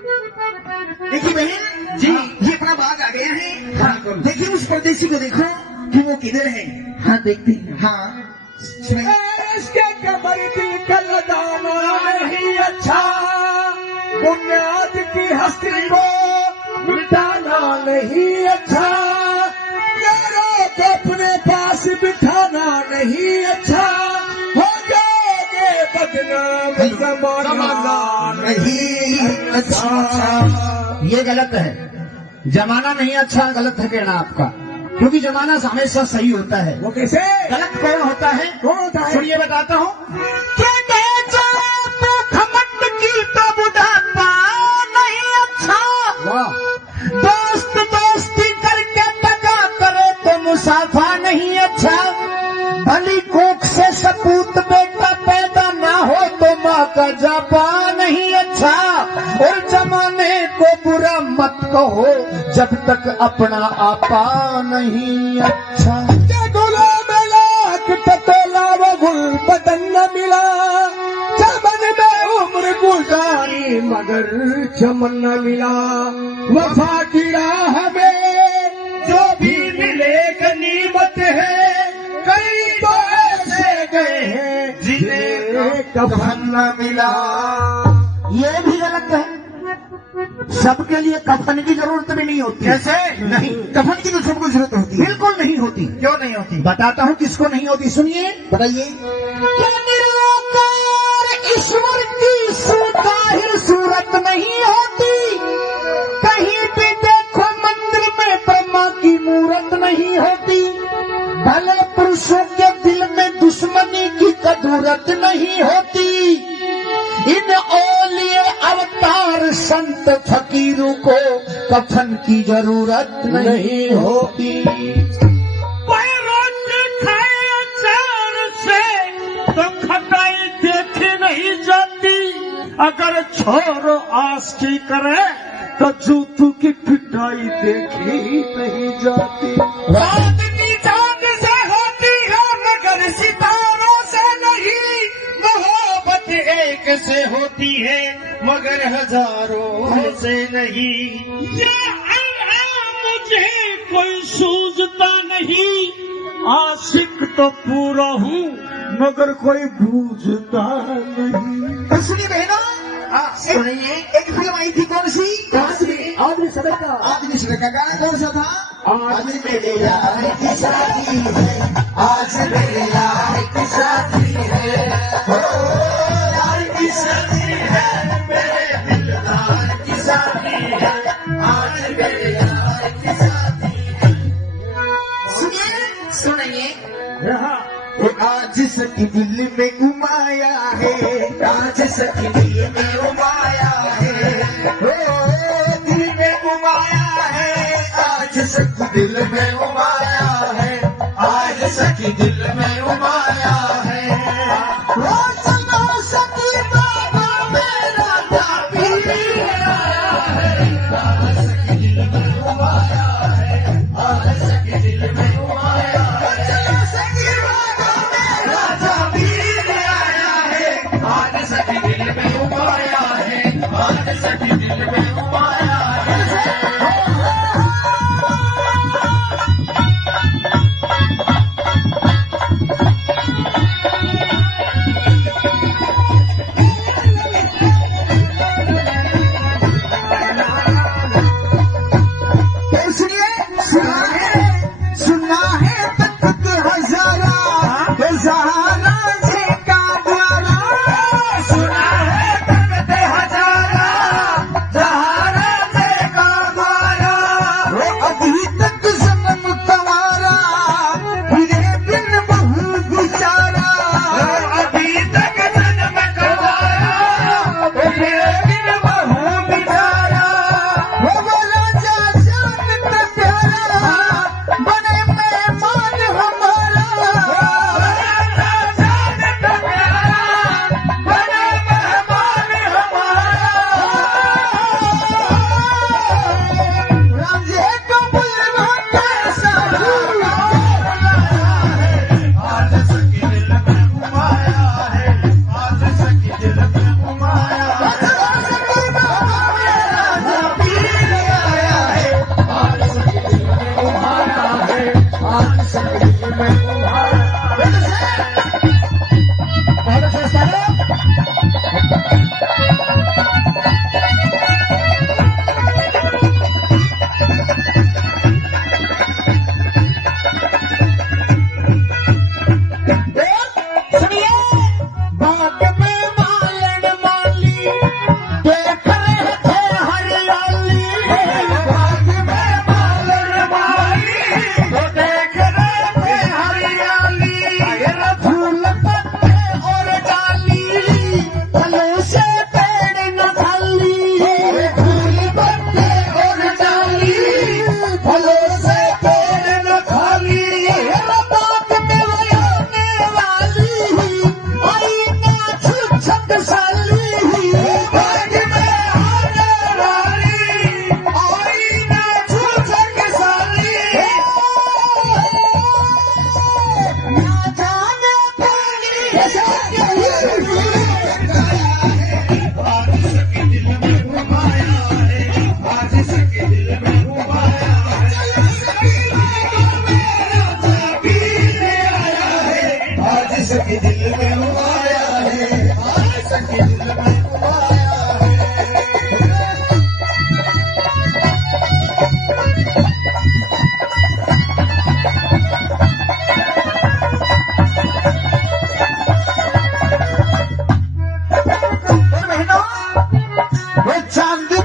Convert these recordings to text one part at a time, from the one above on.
देखिए बहन जी। ये अपना बाग आ गया है। हाँ। देखिए उस परदेसी को देखो कि वो किधर है। हाँ देखते हैं। हाँ सुनिए। इसके कमर दिल का लगाना नहीं अच्छा, बुनियाद की हस्ती को मिटाना नहीं अच्छा, यारों को अपने पास बिठाना नहीं अच्छा, हो जाओगे बदनाम जमाना नहीं अच्छा। ये गलत है, जमाना नहीं अच्छा, गलत है कहना आपका, क्योंकि जमाना हमेशा सही होता है। वो कैसे? गलत कौन होता है? कौन होता है? सुनिए बताता हूँ। घमंड की तो बुढ़ापा नहीं अच्छा, वाह, दोस्त दोस्ती करके दगा करे तो मुसाफा नहीं अच्छा, भली कोख से सपूत बेटा पैदा ना हो तो माँ का जापा नहीं अच्छा, और जमाने को बुरा मत कहो जब तक अपना आपा नहीं अच्छा। गुलो मिला टटोला वो गुल बदन न मिला, चमन में उम्र गुजारी मगर चमन न मिला, वफा की राह में जो भी मिले गनीमत है, कई तो ऐसे गए हैं जिन्हें कफन न मिला। ये भी गलत है, सबके लिए कफन की जरूरत भी नहीं होती। कैसे? नहीं, कफन की तो सबको जरूरत होती है। बिल्कुल नहीं होती। क्यों नहीं होती? बताता हूँ किसको नहीं होती, सुनिए। बताइए। कि निराकार ईश्वर की सुताहिर सूरत नहीं होती, कहीं भी देखो मंदिर में ब्रह्मा की मूरत नहीं होती, भले पुरुषों के दिल में दुश्मनी की कदूरत नहीं होती, इन औलिए अवतार संत फकीरों को कफन की जरूरत नहीं होती। तो खटाई देखी नहीं जाती, अगर छोरो आस की करे तो जूतों की पिटाई देखी नहीं जाती। आदमी चांद से होती है मगर सितारों से नहीं, मोहब्बत एक से होती है मगर हजारों से नहीं। या अल्लाह मुझे कोई सूझता नहीं, आशिक तो पूरा हूँ मगर कोई बूझता नहीं। तो सुनिए बहनों, सुनिए। एक फिल्म आई थी कौन सी? आदमी सड़क का आदमी सड़क का गाना कौन सा था? आज मेरे यार की शादी है, आज मेरे यार की शादी है, ओ यार की शादी है, मेरे दिलदार की शादी है, आज मेरे यार की शादी है। सुनिए सुनिए। यहाँ आज सखी दिल में उमाया है, आज सखी दिल में उमाया है, ओ दिल में उमाया है, आज सखी दिल में उमाया है, आज सखी दिल में उमाया है। ओ सुनो सखी बाबा मेरा जाबी आया है, आज सखी दिल में उमाया है, आज सखी दिल में उमाया है। चलो सखी बाबा मेरा जाबी आया है, आज सखी दिल में उमाया है, आज सखी दिल में उमाया है। तो सुनिए सुना है तख्त हजारा सहारा से का द्वारा, सुना है तख्त हजारा, सहारा से का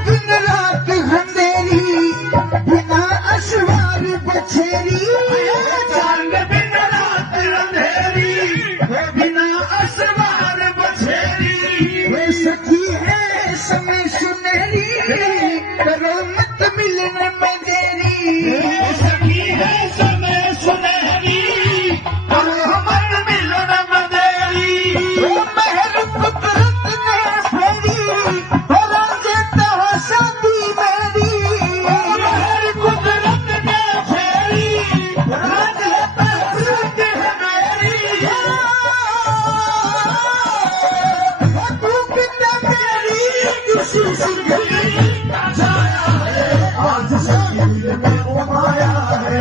दिन रात अंधेरी बिना असवार बछेरी चांद बिन रात अंधेरी बिना असवार बछेरी वे सखी है समय सुनहरी करो मत मिलने में देरी सखी है समय सुनहरी करो मत मिलन मदेरी वो महर कुदरत ने फेरी राजे तहसदी मेरी महर कुदरत ने फेरी राज तहसीद है मेरी तू कितना मेरी किसी सिंगली आज सखी दिल में उमाया है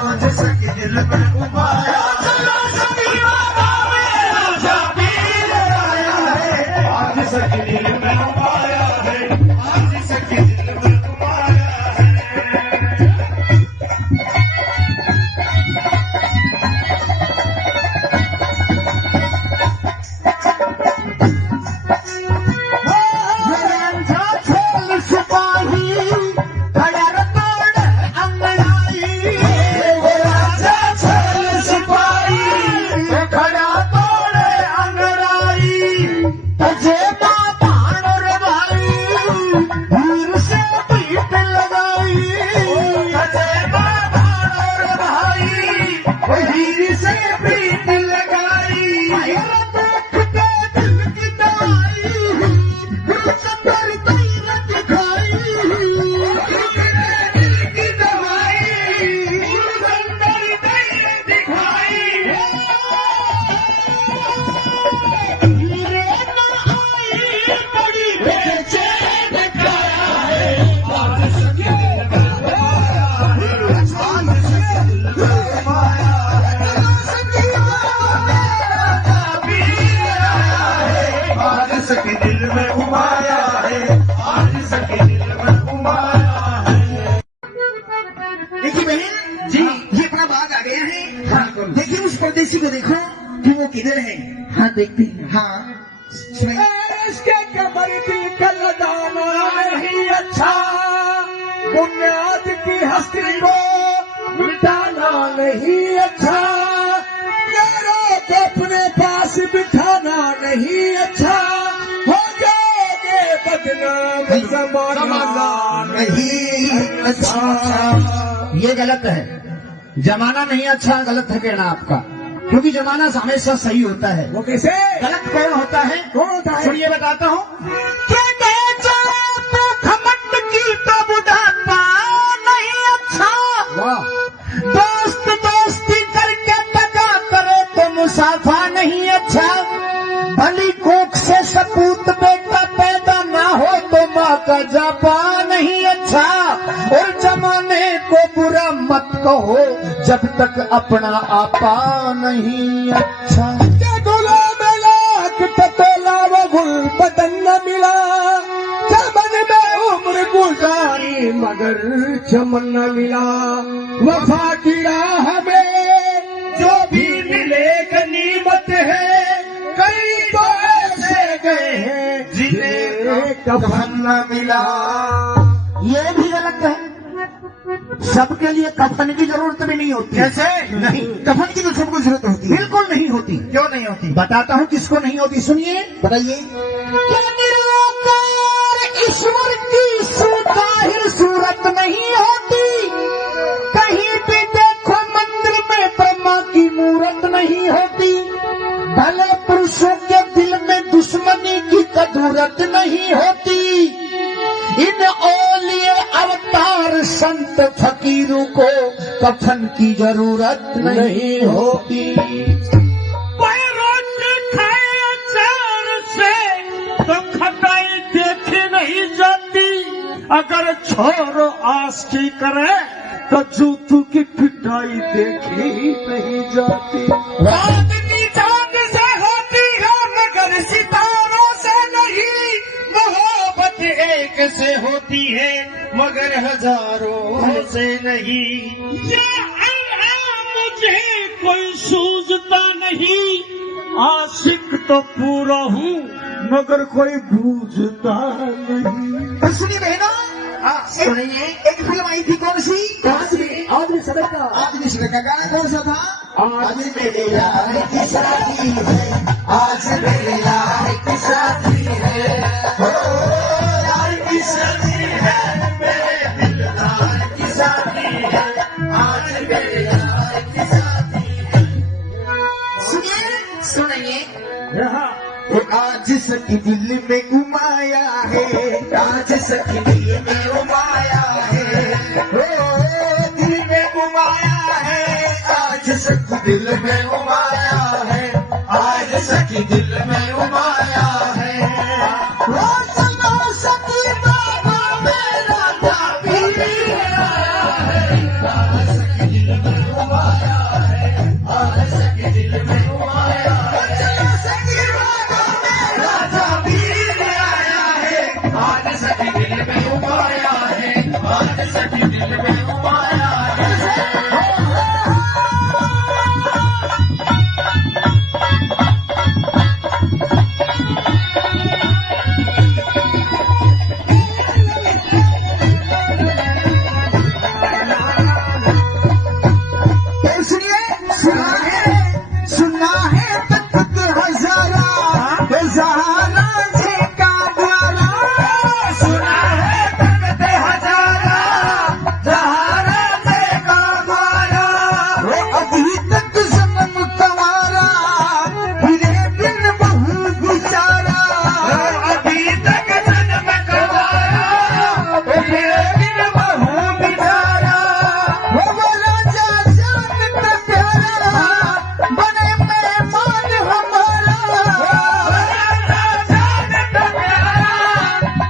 आज सखी दिल में उमाया चलो सखी बाबा मेरा शबीर आया है आज सखी दिल में उमाया है आज सखी दिल में उमाया छोल सिपाही खड़र तोड़ अंगड़ाई है राजा छल सिपाही खड़ा तोड़े अंगड़ाई तजे बाण रे भाई वीर से पीठ लगाई अजय बाबा और भाई हीर से पीठ लगाई देख के दिल की दवाई सबर तीर दिखाई दिल की दवाई सुंदर दैर दिखाई हीरे न आई बड़ी बेचैन काया है आज सखी दिल में उमाया है आज सखी दिल में उमाया है सखी कबीर आया है आज सखी दिल में उमाया है आज सखी दिल में उमाया है देखिए बहन जी। ये अपना बाग आ गया है हाँ देखिए उस परदेसी को देखो कि वो किधर है हाँ देखते हैं हाँ सुनिए इसके कमर दिल का लगाना नहीं अच्छा बुनियाद की हस्ती को मिटाना नहीं अच्छा यारों को अपने पास बिठाना नहीं अच्छा हो जाओगे बदनाम जमाना नहीं अच्छा ये गलत है। जमाना नहीं अच्छा गलत है कहना आपका, क्योंकि जमाना हमेशा सही होता है। वो कैसे गलत कौन होता है? कौन होता है? सुनिए बताता हूँ। घमंड की तो बुढ़ापा नहीं अच्छा, दोस्त दोस्ती करके दगा करे तो मुसाफा नहीं अच्छा, भली कोख से सपूत बेटा पैदा ना हो तो माँ का जापा नहीं अच्छा, और जमाने को बुरा मत कहो जब तक अपना आपा नहीं अच्छा। गुलो मिला टटोला वो गुल बदन न मिला, चमन में उम्र गुजारी मगर चमन न मिला, वफा की राह में जो भी मिले गनीमत है, कई तो ऐसे गए हैं जिन्हें कफन न मिला। ये भी गलत है। सबके लिए कफन की जरूरत भी नहीं होती। कैसे नहीं? कफन की तो सबको जरूरत होती है। बिल्कुल नहीं होती। क्यों नहीं होती? बताता हूँ किसको नहीं होती, सुनिए। बताइए। ईश्वर की सुताहिर सूरत नहीं होती, कहीं भी देखो मंदिर में ब्रह्मा की मूरत नहीं होती, भले पुरुषों के दिल में दुश्मनी की कदूरत नहीं होती, इन औलिए अवतार संत फकीरों को कफन की जरूरत नहीं होती। रोटी खाए अचार से तो खटाई देखी नहीं जाती, अगर छोरो आस्की करे तो जूतू की पिटाई देखी नहीं जाती। रात की चांद से होती है मगर सितारों से नहीं, मोहब्बत एक से होती है मगर हजारों से नहीं। या अल्लाह मुझे कोई सूझता नहीं, आशिक तो पूरा हूँ मगर कोई बूझता नहीं। तो सुनिए बहनों, सुनिए। एक फिल्म आई थी कौन सी? आदमी सड़क का आदमी सड़क का गाना कौन सा था? आज मेरे यार की शादी है, आज मेरे यार की शादी है, ओ यार की शादी है, मेरे दिलदार की शादी है, आज मेरे यार की शादी है। सुनिए सुनिए। वो आज सखी दिल में उमाया है, आज सखी दिल में उमाया है, ओ दिल में उमाया है, आज सखी दिल में उमाया है, आज सखी दिल में उमाया है। ओ सुनो सखी बाबा मेरा ताबीर आया है, आज सखी दिल में उमाया है, आज सखी दिल में उमाया है। चलो सखी बाबा मेरा ताबीर आया है, आज सखी दिल में उमाया है, आज सखी दिल में उमाया है। सुना है तख्त हजारा बेसहारा से का द्वारा, सुना है तख्त हजारा, सहारा से का द्वारा, वो अभी तक सनम कवारा, फिरे बिन बहू गुजारा, अभी तक जन्म कवारा, फिरे बिन बहू बिचारा, वो राजा जान का प्यारा, बने मेहमान हमारा, राजा जान का प्यारा,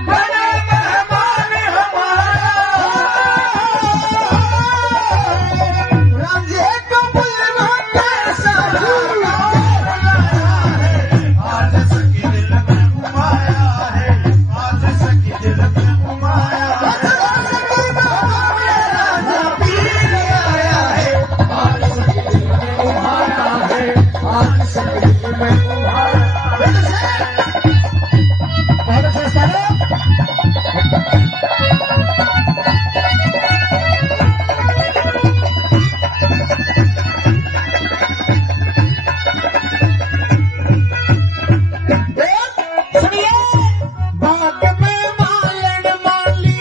बने मेहमान हमारा। राजे को बुलवा कैसा आज सखी दिल में उमाया है, आज सखी दिल में उमाया है। पीर आया है, आज सखी दिल में उमाया है, आज सखी दिल में उमाया सुनिए। बाग में मालन माली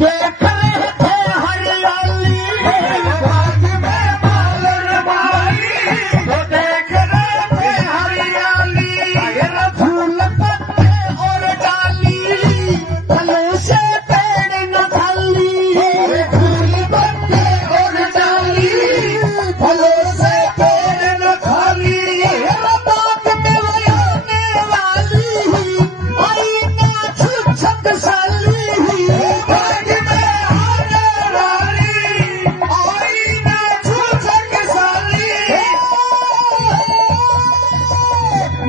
देख रहे थे हरियाली, बाग में मालन माली, वो देख रहे थे हरियाली, फूल पत्ते और डाली, फलों से पेड़ न खाली, फूल पत्ते और डाली, फलों से पेड़ न खाली। बाग में आने वाली आई नाच छक साली, बाग में आने वाली, आई ना छूछक साली,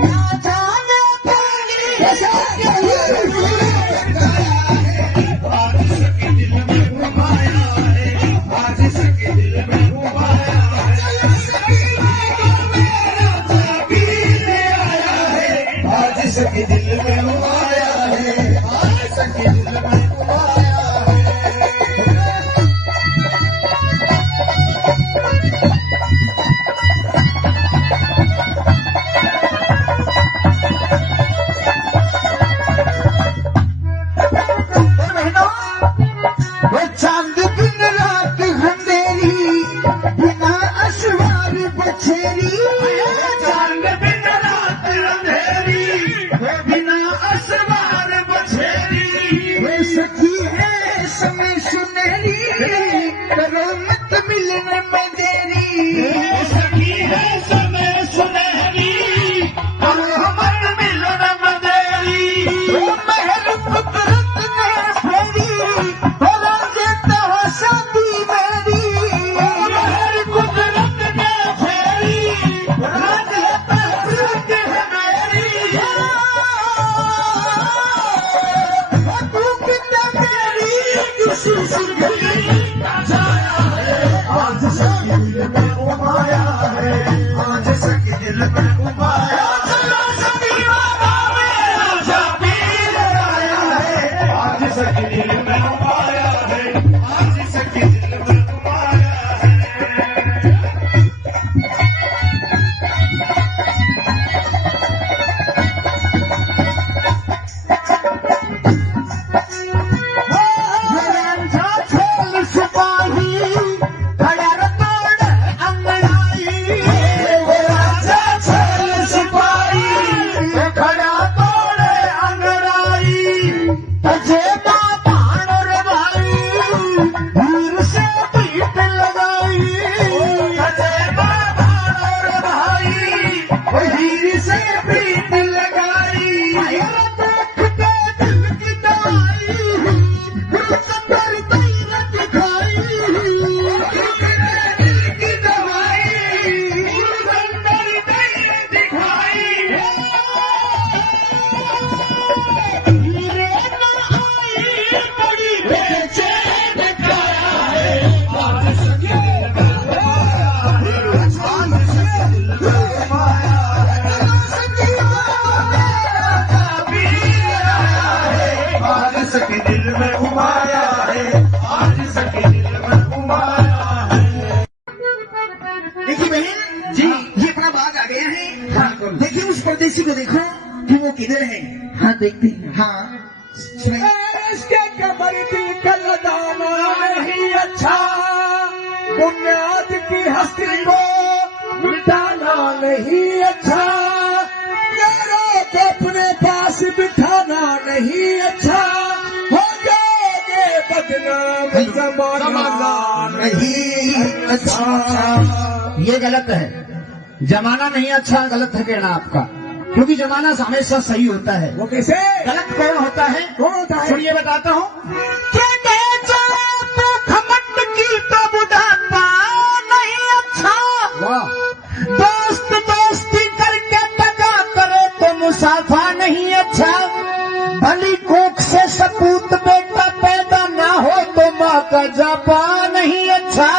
ना जाने आज सखी दिल में उमाया है, आज सखी दिल में उमाया है। पीर आया है, आज सखी दिल में उमाया है, आज सखी दिल में उमाया है। वो चांद दिन रात अंधेरी, बिना अशवार बछेरी, चांद बिन रात अंधेरी, बिना असवार बछेरी, वे सखी है समय सुनहरी, करो मत मिलने में देरी, सखी है समय सुनहरी, और हमर मिलन मदेरी। वो महल कुदरत ने फेरी, बना देता है शादी मेरी, महर कुदरत ने फेरी, राज लेता प्रीत है मेरी। तू कितना मेरी किसी सुरगली का छाया है, आज सखी दिल में उमाया है, आज सखी दिल में उमाया। चलो सखी बाबा मेरा में उमाया है, आज सखी दिल में उमाया है। देखिए बहन जी, ये अपना बाग आ गया है। देखिए उस परदेसी को देखो कि वो किधर है। हाँ देखते हैं। हाँ सुनिए। इसके कमर दिल का लगाना नहीं अच्छा, बुनियाद की हस्ती को मिटाना नहीं अच्छा, यारों को अपने पास बिठाना नहीं अच्छा, हो जाओगे बदनाम जमाना नहीं अच्छा। ये गलत है, जमाना नहीं अच्छा, गलत है कहना आपका, क्योंकि जमाना हमेशा सही होता है। वो कैसे? गलत कौन होता है? कौन होता है? सुनिए बताता हूँ। घमंड की तो बुढ़ापा नहीं अच्छा, दोस्त दोस्ती करके दगा करे तो मुसाफा नहीं अच्छा, भली कोख से सपूत बेटा पैदा ना हो तो माँ का जापा नहीं अच्छा,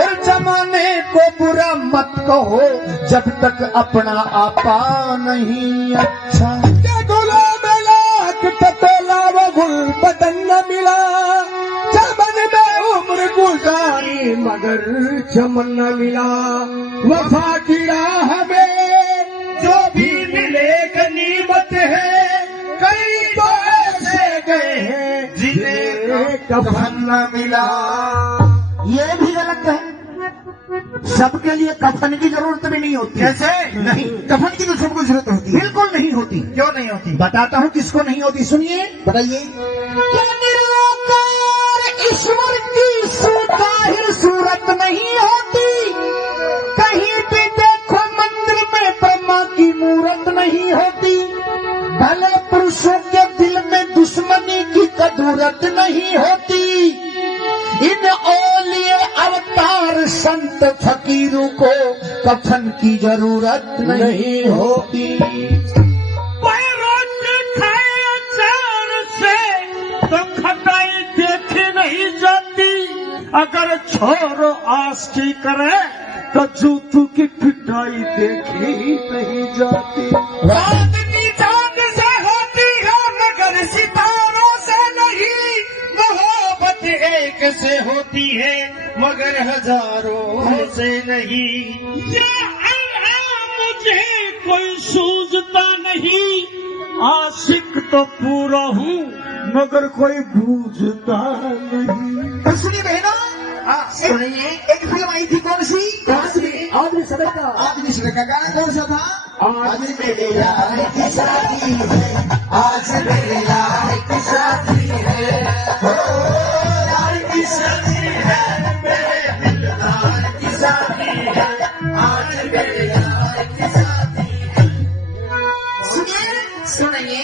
और जमाने को बुरा मत कहो जब तक अपना आपा नहीं अच्छा। गुलो मिला कि टटोला वो गुल बदन न मिला, चमन में उम्र गुजारी मगर चमन न मिला, वफा की राह में जो भी मिले गनीमत है, कई तो ऐसे गए हैं जिन्हें कफन न मिला। ये भी गलत है, सबके लिए कफन की जरूरत भी नहीं होती। कैसे नहीं? कफन की तो सबको जरूरत होती है। बिल्कुल नहीं होती। क्यों नहीं होती? बताता हूँ किसको नहीं होती, सुनिए। बताइए। ईश्वर की सुताहिर सूरत नहीं होती, कहीं भी देखो मंदिर में ब्रह्मा की मूरत नहीं होती, भले पुरुषों के दिल में दुश्मनी की कदूरत नहीं होती, इन औलिए अवतार संत फकीरों को कफन की जरूरत नहीं होती। तो खटाई देखी नहीं जाती, अगर छोरो आस्की करे तो जूतू की पिटाई देखी नहीं जाती। आदमी चांद से होती है मगर सितारों से नहीं, मोहब्बत एक से होती है मगर हजारों से नहीं। मुझे कोई सूझता नहीं, आशिक तो पूरा हूँ मगर कोई बूझता नहीं। तो सुनिए बहनों, सुनिए। एक फिल्म आई थी, कौन सी? आदमी सड़क का। आदमी सड़क का गाना कौन सा था? आज मेरे यार की शादी है, आज मेरे यार की शादी है, हो यार की शादी है, मेरे दिलदार की शादी है, आज मेरे यार की शादी है। सुनिए सुनिए।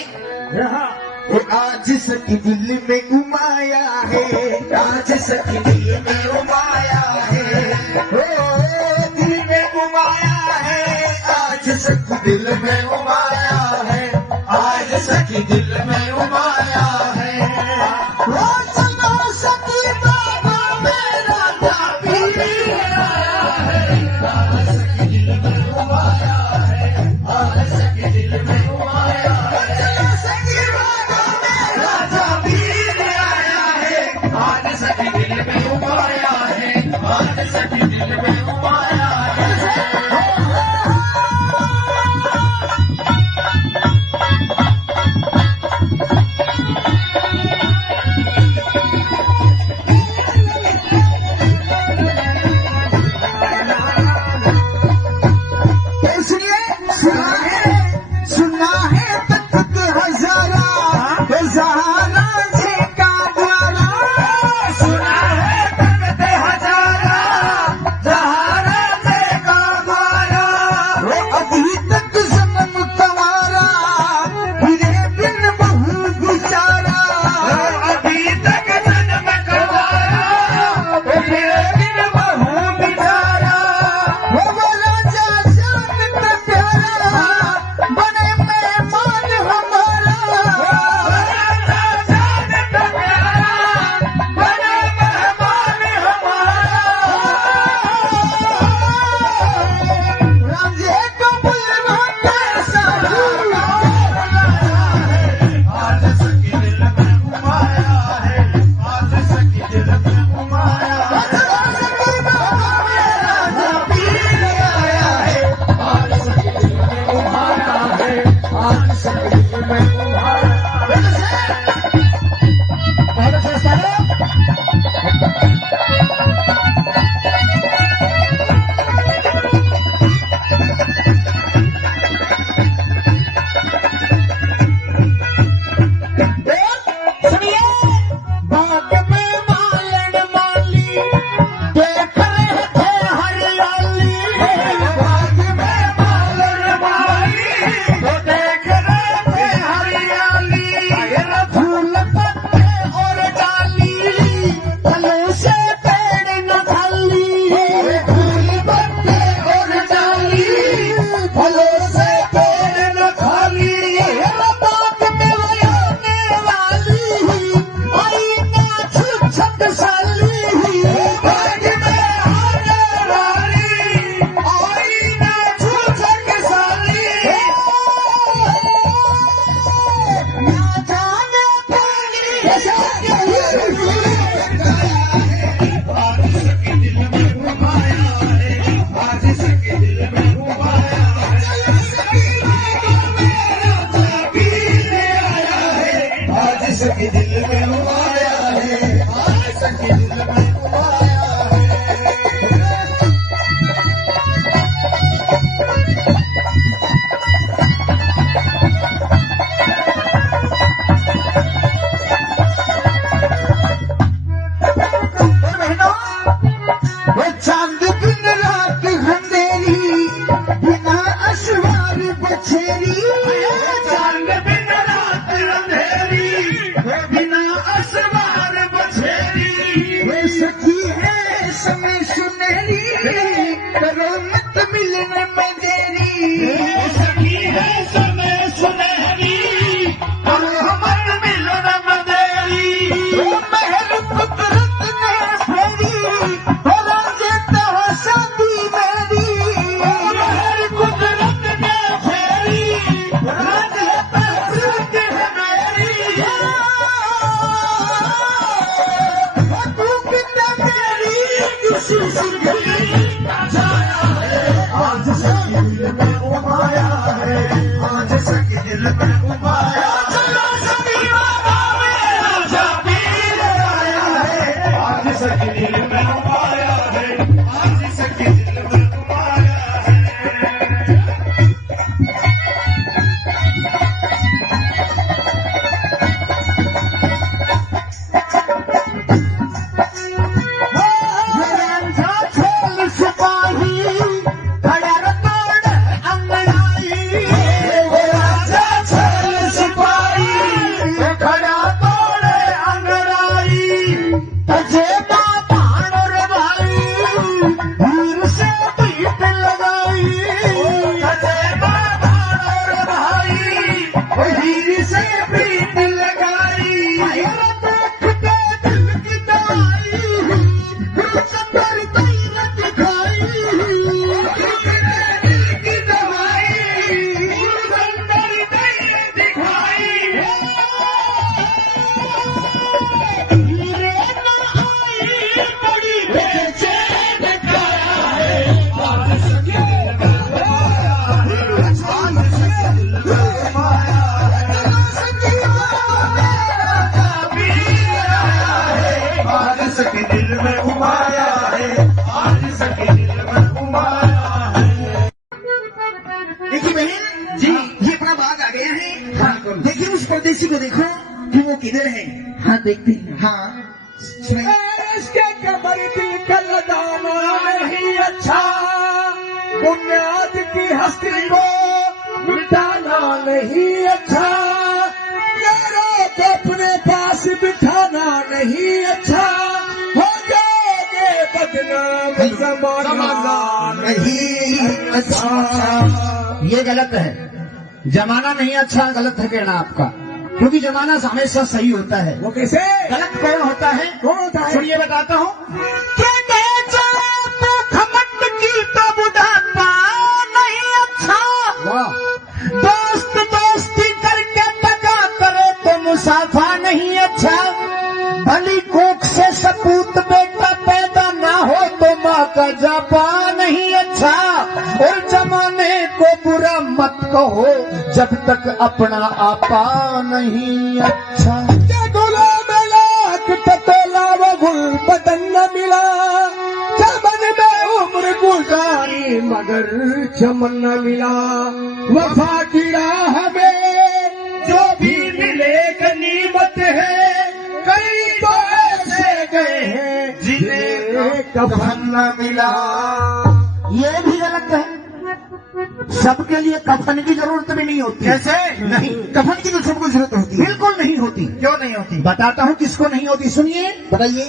आज सखी दिल में उमाया है, आज सखी दिल में उमाया है, ओ दिल में उमाया है, आज सखी दिल में उमाया है, आज सखी दिल में उमाया है। ओ सुनो सखी बाबा मेरा ताबीर आया है, आज सखी दिल में उमाया है, आज सखी दिल में उमाया है। सखी बाबा मेरा ताबीर आया आज सखी दिल में उमाया है, आज सखी दिल में उमाया है। सखी दिल में उमाया है, आज सखी दिल में उमाया वो चांद दिन रात अंधेरी बिना अशवार बछेरी, चांद बिन रात अंधेरी बिना असवार बछेरी। वे सखी है समय सुनहरी करो मत मिलने में देरी। सखी है समय सुनहरी करो मत मिलने में देरी। वो महल कुदरत ने फेरी राजे तह शादी मेरी। महल कुदरत ने फेरी राजे तह शादी मेरी। तू कितना मेरी किसी सिंगली जाया है, आज सखी दिल में उमाया है, आज सखी दिल में उमाया। चलो सखी बाबा मेरा जाबीर आया है, आज सखी दिल में उमाया है, आज सखी दिल में उमाया है। छोल सिपाही खड़ा तोड़ अंगड़ाई। राजा छल सिपाही खड़ा तोड़े अंगड़ाई। तजे बाण और भाई वीर से पीठ लगाई। अजय बाबा और भाई हीर से पीठ लगाई। देख के दिल की दवाई सखी दिल में उमाया है, आज सखी दिल में उमाया है। देखिए बहन जी, ये अपना बाग आ गया है। हाँ, देखिए उस परदेसी को देखो कि वो किधर है। हाँ देखते हैं। हाँ सुनिए। इसके कमर दिल का लगाना नहीं अच्छा, बुनियाद की हस्ती को मिटाना नहीं अच्छा, यारों को अपने पास बिठाना नहीं अच्छा, हो जाओगे बदनाम जमाना नहीं अच्छा। ये गलत है, जमाना नहीं अच्छा, गलत है कहना आपका, क्योंकि जमाना हमेशा सही होता है। वो कैसे गलत कौन होता है? कौन होता है? सुनिए बताता हूँ। घमंड की तो बुढ़ापा नहीं अच्छा, दोस्त दोस्ती करके दगा करे तो मुसाफा नहीं अच्छा, भली कोख से सपूत बेटा पैदा ना हो तो माँ का जापा नहीं अच्छा, और जमाने को बुरा मत कहो जब तक अपना आपा नहीं अच्छा। गुलाम लाख टटोला वो गुल बदन न मिला, चमन में उम्र गुजारी मगर चमन न मिला, वफा की राह में जो भी मिले गनीमत है, कई तो ऐसे गए हैं जिन्हें कफन न मिला। ये भी गलत है, सबके लिए कफन की जरूरत भी नहीं होती। कैसे नहीं? कफन की तो सबको जरूरत होती है। बिल्कुल नहीं होती। क्यों नहीं होती? बताता हूँ किसको नहीं होती, सुनिए। बताइए।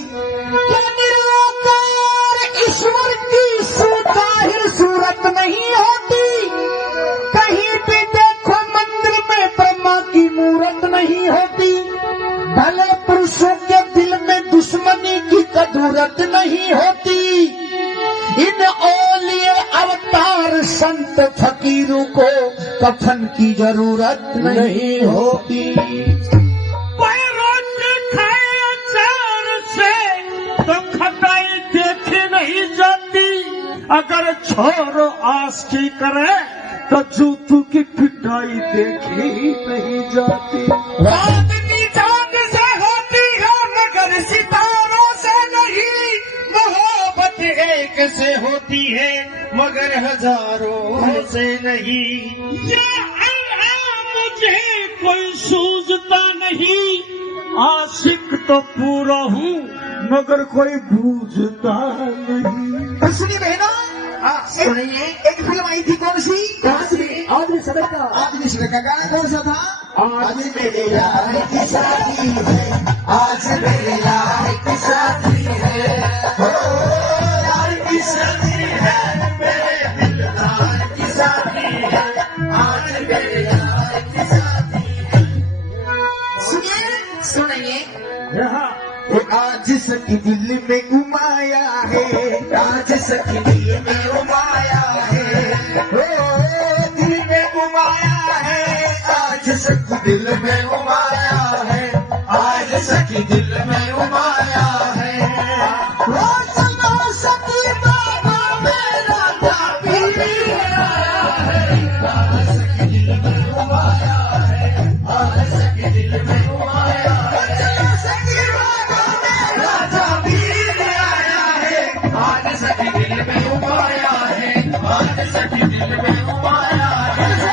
ईश्वर की सुताहिर सूरत नहीं होती, कहीं भी देखो मंदिर में ब्रह्मा की मूरत नहीं होती, भले पुरुषों के दिल में दुश्मनी की कदूरत नहीं होती, इन औलिए अवतार संत फकीरों को कफन की जरूरत नहीं होती। खाए अचार से तो खटाई देखी नहीं जाती, अगर छोरो आस की करे तो जूतों की पिटाई देखी नहीं जाती। आदमी चांद से होती है मगर सितारों से नहीं, मोहब्बत एक से होती है मगर हजारों से नहीं। या अल्लाह मुझे कोई सूझता नहीं, आशिक तो पूरा हूँ मगर कोई बूझता नहीं। सुनिए बहनों, सुनिए, एक फिल्म आई थी कौन सी? आदमी सड़क का। आदमी सड़क का गाना कौन सा था? आज मेरे यार की शादी है, आज मेरे यार की शादी है, यार की शादी है, मेरे दिलदार की शादी है, आज मेरे यार की शादी है। सुनिए सुनिए। यहाँ आज सखी दिल में उमाया है, आज सखी दिल में उमाया है, ओ दिल में उमाया है, आज सखी दिल में उमाया है, आज सखी दिल में उमाया है। सखी बाबा मेरा आया है, आज सखी दिल में उमाया है, आज सखी दिल में उमाया है। सखी बाबा मेरा जाबीर आया है, आज सखी दिल में उमाया है, आज सखी दिल में उमाया है।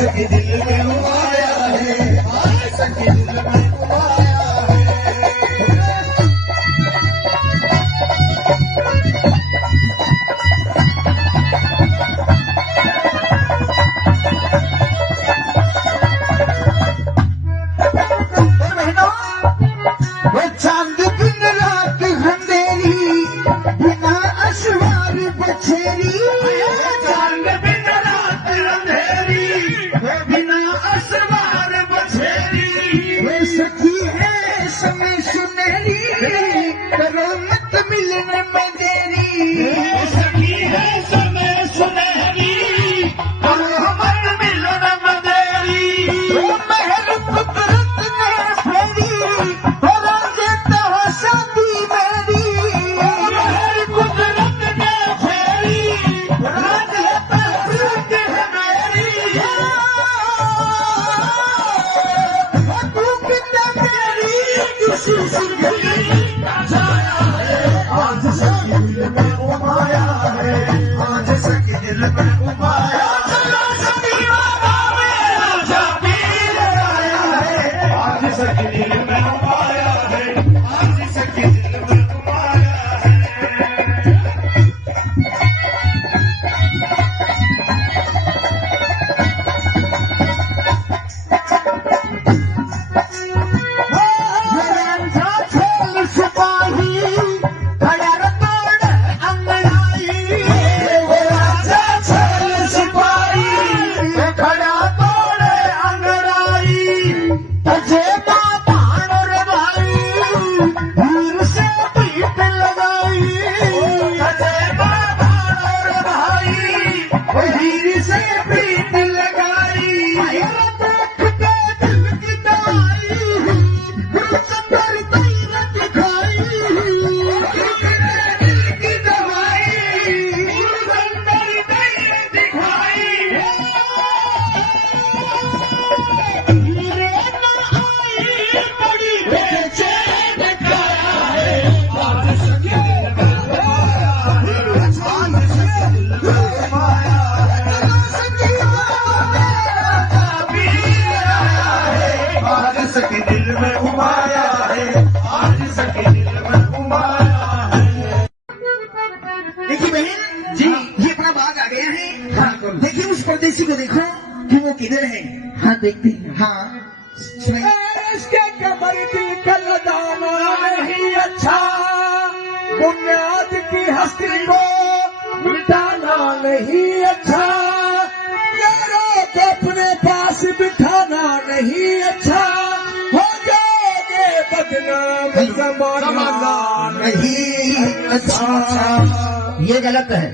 सके दिल में उमाया है, आज सके दिल में उमाया है। वो चांद दिन रात अंधेरी, बिना असवार बछेरी। चांद बिन रात अंधेरी, बिना असवार बछेरी। वो सखी है समय सुनहरी, करो मत मिलने में देरी। सखी है समय सुनहरी, करो मत मिलन में देरी। वो महर कुदरत ने फेरी, शादी मेरी। महर कुदरत ने फेरी, राज है मेरी। तू कितना मेरी किसी सिंगली का छाया है, आज सके दिल में उमाया है, आज सके दिल में उमाया। सभी बाबा मेरा जाबीर आया है, आज सके दिल में उमाया है, आज सके दिल में उमाया है। छोल सिपाही खड़ा तोड़ अंगड़ाई। वो राजा छोल सिपाही, खड़ा तोड़े अंगड़ाई। तजे बाण और भाई, वीर से पीठ लगाई। अजय बाबा और भाई, हीर से प्रीत लगाई। देख के दिल की दवाई, गुरुचंदर तैर दिखाई। दिल की दवाई, गुरुचंदर तैर दिखाई। हीरे न आई बड़ी बेचैन काया है, आज सके दिल में उमाया है, आज सके दिल में उमाया है। जाबीर आया है, आज सके दिल में उमाया है, आज सके दिल में उमाया है। देखिए बहन जी, ये अपना बाग आ गया है। हाँ, देखिए उस परदेसी को देखो कि वो किधर है। हाँ देखते हैं। हाँ सुनाइए। इसके कमर दिल का लगाना नहीं अच्छा, बुनियाद की हस्ती को मिटाना नहीं अच्छा, यारों को अपने पास बिठाना नहीं अच्छा, हो जाओगे बदनाम जमाना नहीं अच्छा। ये गलत है,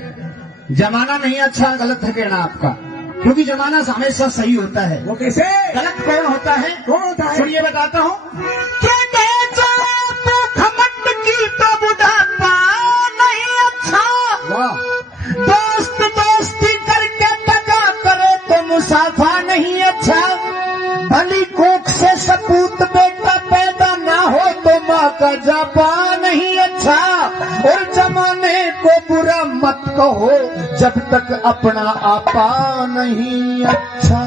जमाना नहीं अच्छा, गलत है कहना आपका, क्योंकि जमाना हमेशा सही होता है। वो कैसे गलत कौन होता है? कौन होता है? सुनिए बताता हूँ। घमंड की तो बुढ़ापा नहीं अच्छा। वाह, दोस्त दोस्ती करके टका करे तो मुसाफा नहीं अच्छा। भली कोख से सपूत बेटा पैदा ना हो तो माँ का जापा नहीं अच्छा। और जमाने को बुरा मत कहो जब तक अपना आपा नहीं अच्छा।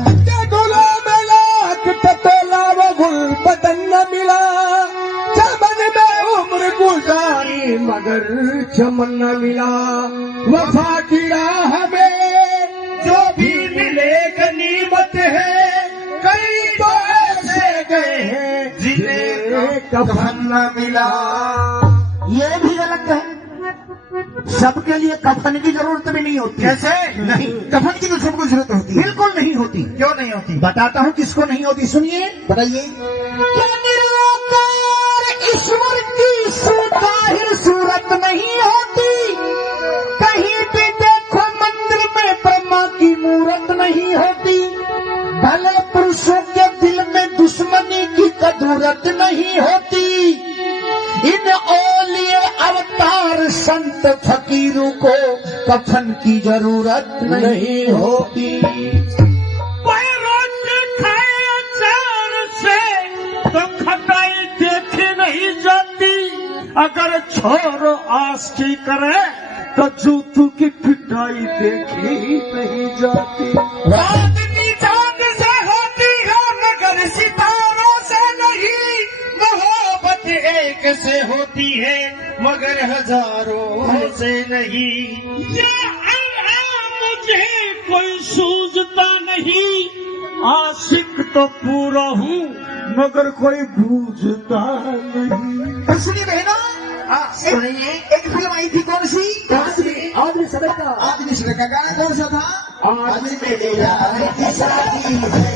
गुलो मिला कि टटोला वो गुल बदन न मिला, चमन में उम्र गुजारी मगर चमन न मिला। वफा की राह में जो भी मिले गनीमत है, कई तो ऐसे गए हैं जिन्हें कफन न मिला। ये भी गलत है, सबके लिए कफन की जरूरत भी नहीं होती। कैसे? नहीं, कफन की तो सबको जरूरत होती है। बिल्कुल नहीं होती। क्यों नहीं होती? बताता हूँ किसको नहीं होती, सुनिए। बताइए। ईश्वर की सुताहिर सूरत नहीं होती, कहीं भी देखो मंदिर में ब्रह्मा की मूरत नहीं होती। भले पुरुषों के दिल में दुश्मनी की कदूरत नहीं होती। इन औलिए अवतार संत फकीरों को कफन की जरूरत नहीं होती। तो खटाई देखी नहीं जाती, अगर छोर आस्की करे तो जूतों की पिटाई देखी नहीं जाती। आदमी जान मगर हजारों से नहीं। या अल्लाह मुझे कोई सूझता नहीं, आशिक तो पूरा हूँ मगर कोई बूझता नहीं। सुनिए बहनों, सुनिए, एक फिल्म आई थी कौन सी? आदमी सड़क का आदमी सड़क का गाना कौन सा था? आज मेरे यार की शादी है,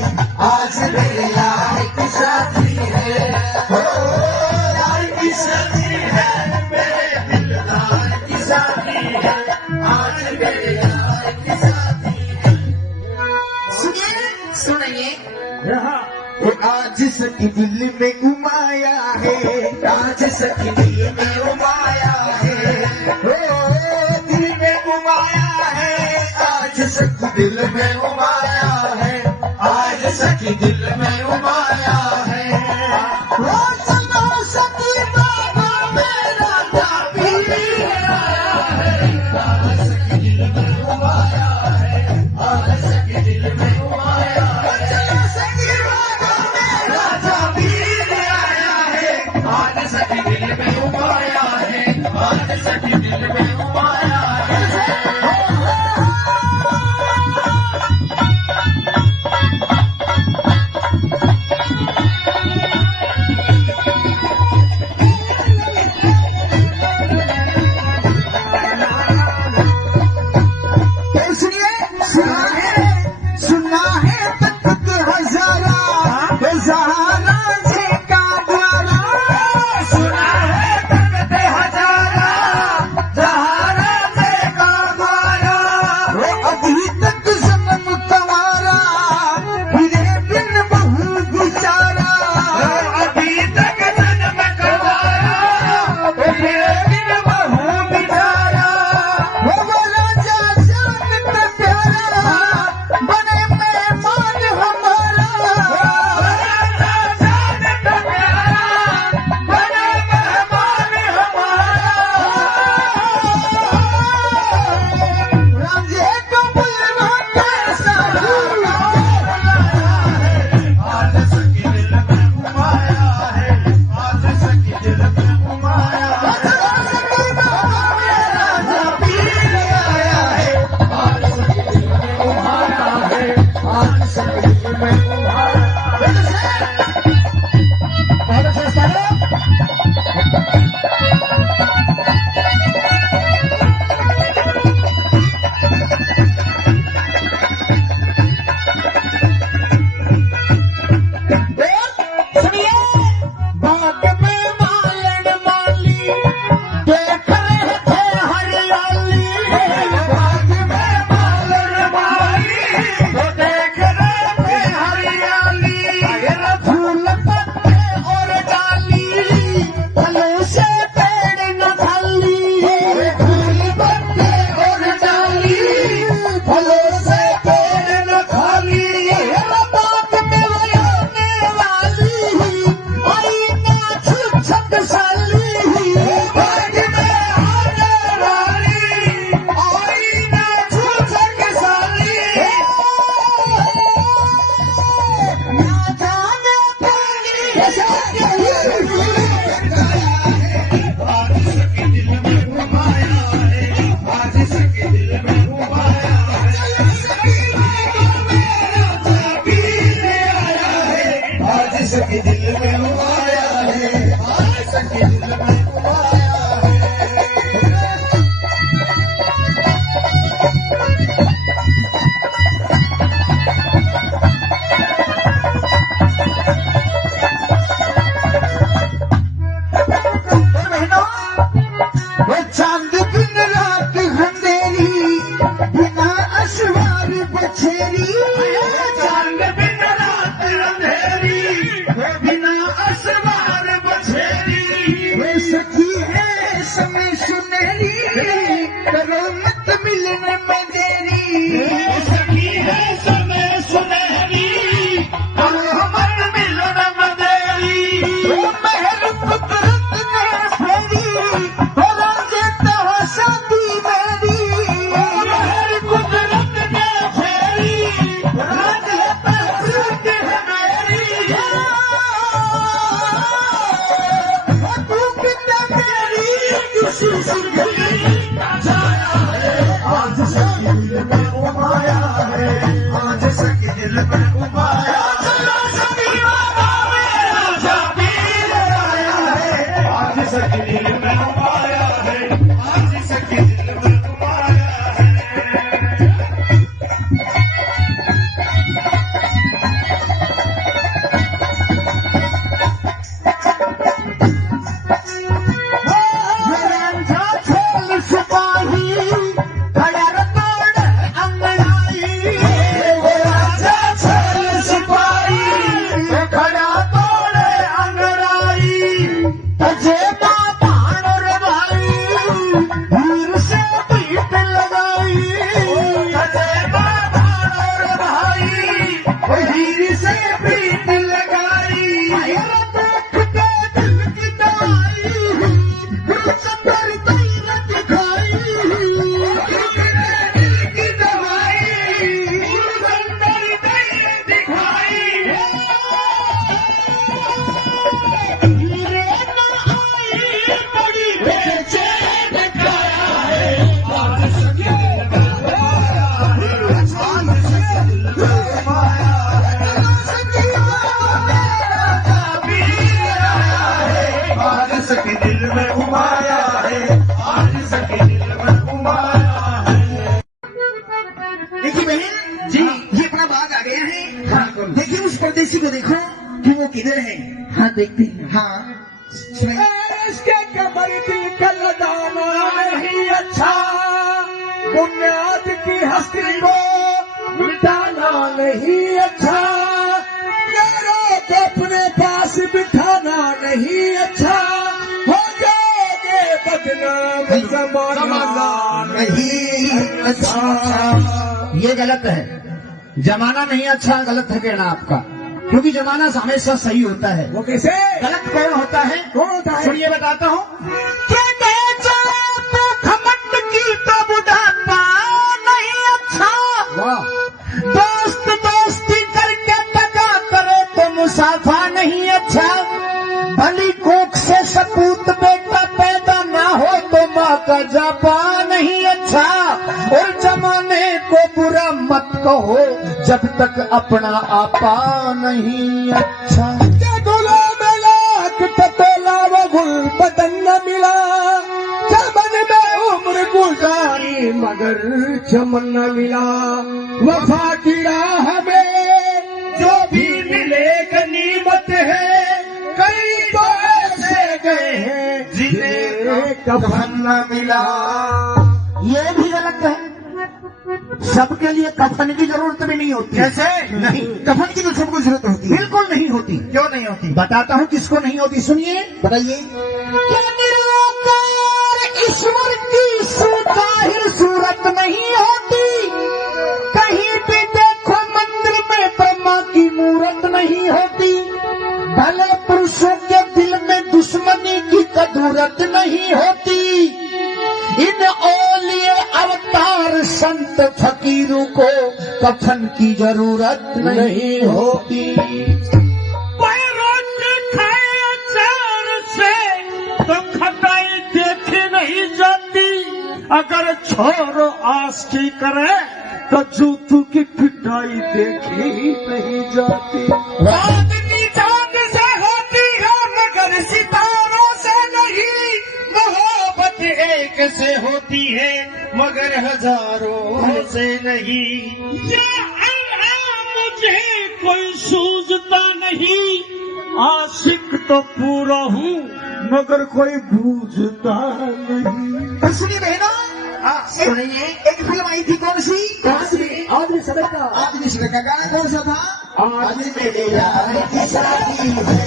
आज मेरे यार की शादी है, ओ यार की शादी है, मेरे दिलदार की शादी है, आज मेरे यार की शादी है। सुनिए सुनिए, यहाँ वो आज सखी दिल में उमाया है, आज सखी दिल में उमाया है, ओ दिल में उमाया है, आज सखी दिल में उमाया है, आज सखी दिल में उमाया है। वो सुनो सखी बाबा मेरा ताबीर आज सखी दिल में उमाया है, आज सखी दिल में उमाया है। चलो सखी बाबा मेरा ताबीर आया है, आज सखी दिल में उमाया है, आज सखी दिल में उमाया है। सुनिए, सुना है तख्त हजारा सहारा से का द्वारा। सुना है तख्त हजारा, सहारा से का द्वारा, वो अभी तक सनम कवारा, फिरे बिन बहू बिचारा। अभी तक जन्म गवारा, मेरे बिन बहू बिचारा। वो राजा जान का प्यारा, बने मेहमान हमारा। राजा जान का प्यारा, बने मेहमान हमारा। राजे को बुलवा कैसा आज सखी दिल में उमाया है, आज सखी दिल में उमाया है। राजा पीर आया है, आज सखी दिल में उमाया है, आज सखी दिल में उमाया है। बहुत अच्छा साहब। सुनिए, बाग में मालन माली देख रहे थे हरियाली। बाग में मालन माली, वो देख रहे थे हरियाली। फूल पत्ते और डाली, फलों से पेड़ न खाली। फूल पत्ते और डाली, फलों से पेड़ न खाली। बाग में वयोने वाली, आई नाच छकसाली। बाग में आने वाली, आई नाच छकसाली। ना जाने पानी आज सखी दिल में उमाया है, आज सखी दिल में उमाया है। राजा पीर आया है, आज सखी दिल में उमाया है, आज सखी दिल में उमाया है। बहनों, वो चांद दिन रात अंधेरी, बिना अशवार बछेरी। चांद बिन रात अंधेरी, बिना असवार बछेरी। उमाया, चलो सभी बाबा मेरा शबीर आया है, आज सखी दिल में उमाया है, आज सखी दिल में उमाया है। देखिए बहन जी, ये अपना बाग आ गया है। देखिए उस परदेसी को देखो कि वो किधर है। हाँ देखते हैं। हाँ इसके कमर की कलदाना नहीं अच्छा, बुनियाद की हस्ती को मिटाना नहीं अच्छा, यारों को अपने पास बिठाना नहीं अच्छा, हो जाओगे बदनाम जमाना नहीं अच्छा। ये गलत है। जमाना नहीं अच्छा, गलत है कहना आपका, क्योंकि जमाना हमेशा सही होता है। वो कैसे? गलत कौन होता है? कौन होता है? सुनिए बताता हूँ। घमंड की तो बुढ़ापा नहीं अच्छा, वाह, दोस्त दोस्ती करके टका करे तो मुसाफा नहीं अच्छा, भली कोख से सपूत बेटा पैदा ना हो तो माँ का जापा नहीं अच्छा, और जमाने को बुरा मत कहो जब तक अपना आपा नहीं अच्छा। गुलो मिला कि टटोला वो गुल बदन न मिला, चमन में उम्र गुजारी मगर चमन न मिला, वफा की राह में जो भी मिले गनीमत है, कई तो ऐसे गए हैं जिन्हें कफन न मिला। ये भी गलत है। सबके लिए कफन की जरूरत भी नहीं होती। कैसे? नहीं, कफन की तो सबको जरूरत होती है। बिल्कुल नहीं होती। क्यों नहीं होती? बताता हूँ किसको नहीं होती, सुनिए। बताइए। कि निराकार ईश्वर की सुताहिर सूरत नहीं होती, कहीं भी देखो मंदिर में ब्रह्मा की मूरत नहीं होती, भले पुरुषों के दिल में दुश्मनी की कदूरत नहीं होती, इन औलिए अवतार संत फकीरों को कफन की जरूरत नहीं होती। पैरों के खाए अचार से तो खटाई देखी नहीं जाती, अगर छोरो आस की करे तो जूतों की पिटाई देखी नहीं जाती। आदमी चांद से होती है मगर सितारों से नहीं, मोहब्बत एक से होती है मगर हजारों से नहीं। या अल्लाह मुझे कोई सूझता नहीं, आशिक तो पूरा हूँ मगर कोई बूझता नहीं। और सुनिए बहनों, सुनिए, एक फिल्म आई थी कौन सी? आदमी सड़क का आदमी सड़क का गाना कौन सा था? आज मेरे यार की शादी है,